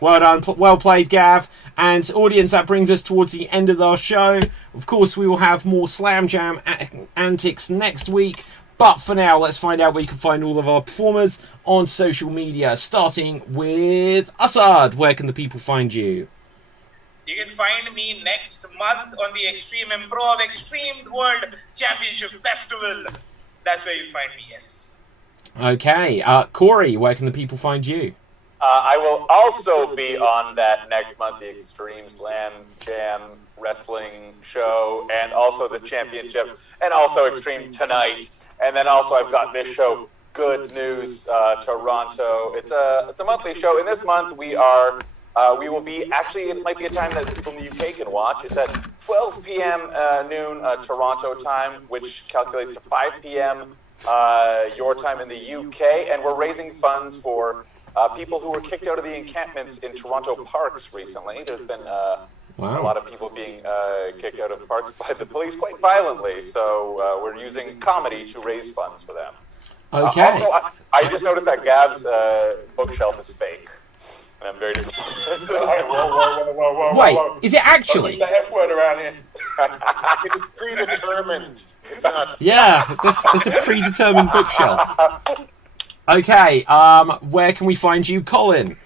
Well done. Well played, Gav. And audience, that brings us towards the end of our show. Of course, we will have more Slam Jam antics next week. But for now, let's find out where you can find all of our performers on social media. Starting with Assad. Where can the people find you? You can find me next month on the Extreme Improv Extreme World Championship Festival. That's where you'll find me, yes. Okay. Corey, where can the people find you? I will also be on that next month, the Extreme Slam Jam Wrestling Show, and also the Championship, and also Extreme Tonight. And then also I've got this show, Good News Toronto. It's a monthly show. In this month, we will be, actually, it might be a time that people in the UK can watch. It's at 12 p.m. Noon Toronto time, which calculates to 5 p.m. Your time in the UK. And we're raising funds for people who were kicked out of the encampments in Toronto parks recently. There's been a lot of people being kicked out of parks by the police quite violently. So we're using comedy to raise funds for them. Okay. Also, I just noticed that Gav's bookshelf is fake. And I'm very disappointed. Whoa. Wait, is it actually? Don't use the F word around here. It's predetermined. It's not. Yeah, that's a predetermined bookshelf. Okay, where can we find you, Colin?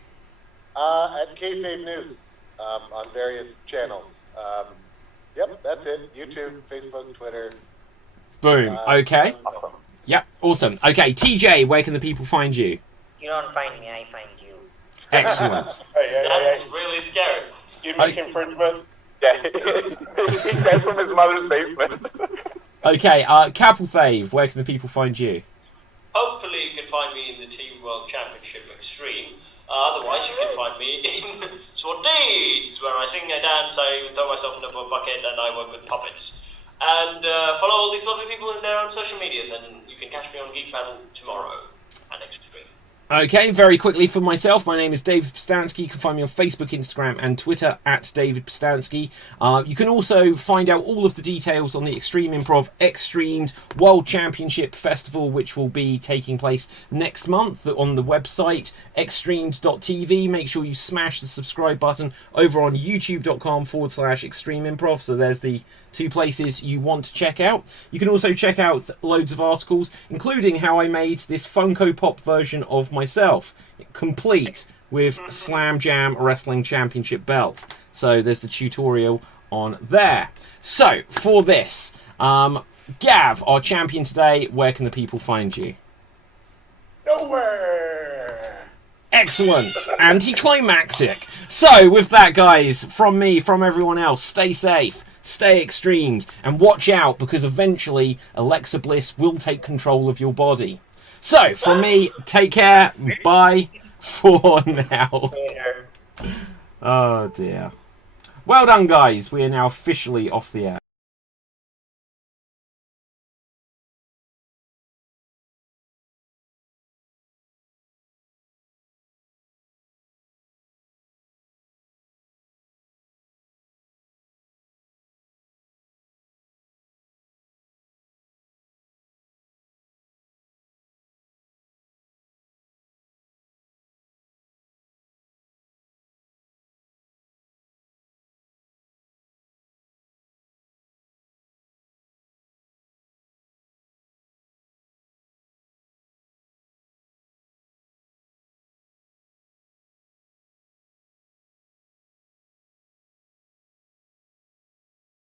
At Kayfabe News on various channels. Yep, that's it. YouTube, Facebook, Twitter. Boom. Okay. Awesome. Yep, awesome. Okay, TJ, where can the people find you? You don't find me, I find you. Excellent. That's really scary. You make infringement. Yeah, he says from his mother's basement. Okay, Capelthave, where can the people find you? Hopefully you can find me in the Team World Championship Extreme. Otherwise you can find me in SWAT Dates, where I sing, I dance, I throw myself in a bucket, and I work with puppets. And follow all these lovely people in there on social medias, and you can catch me on Geek Battle tomorrow and Extreme. Okay, very quickly for myself, my name is David Pistansky. You can find me on Facebook, Instagram, and Twitter at David Pistansky. You can also find out all of the details on the Extreme Improv XStreamed World Championship Festival, which will be taking place next month on the website xstreamed.tv. Make sure you smash the subscribe button over on youtube.com/Extreme Improv. So there's the two places you want to check out. You can also check out loads of articles, including how I made this Funko Pop version of myself, complete with Slam Jam Wrestling Championship belt. So there's the tutorial on there. So for this, Gav, our champion today, where can the people find you? Nowhere. Excellent. Anticlimactic. So with that, guys, from me, from everyone else, stay safe. Stay extremed and watch out, because eventually Alexa Bliss will take control of your body. So, from me, take care. Bye for now. Oh dear. Well done, guys. We are now officially off the air.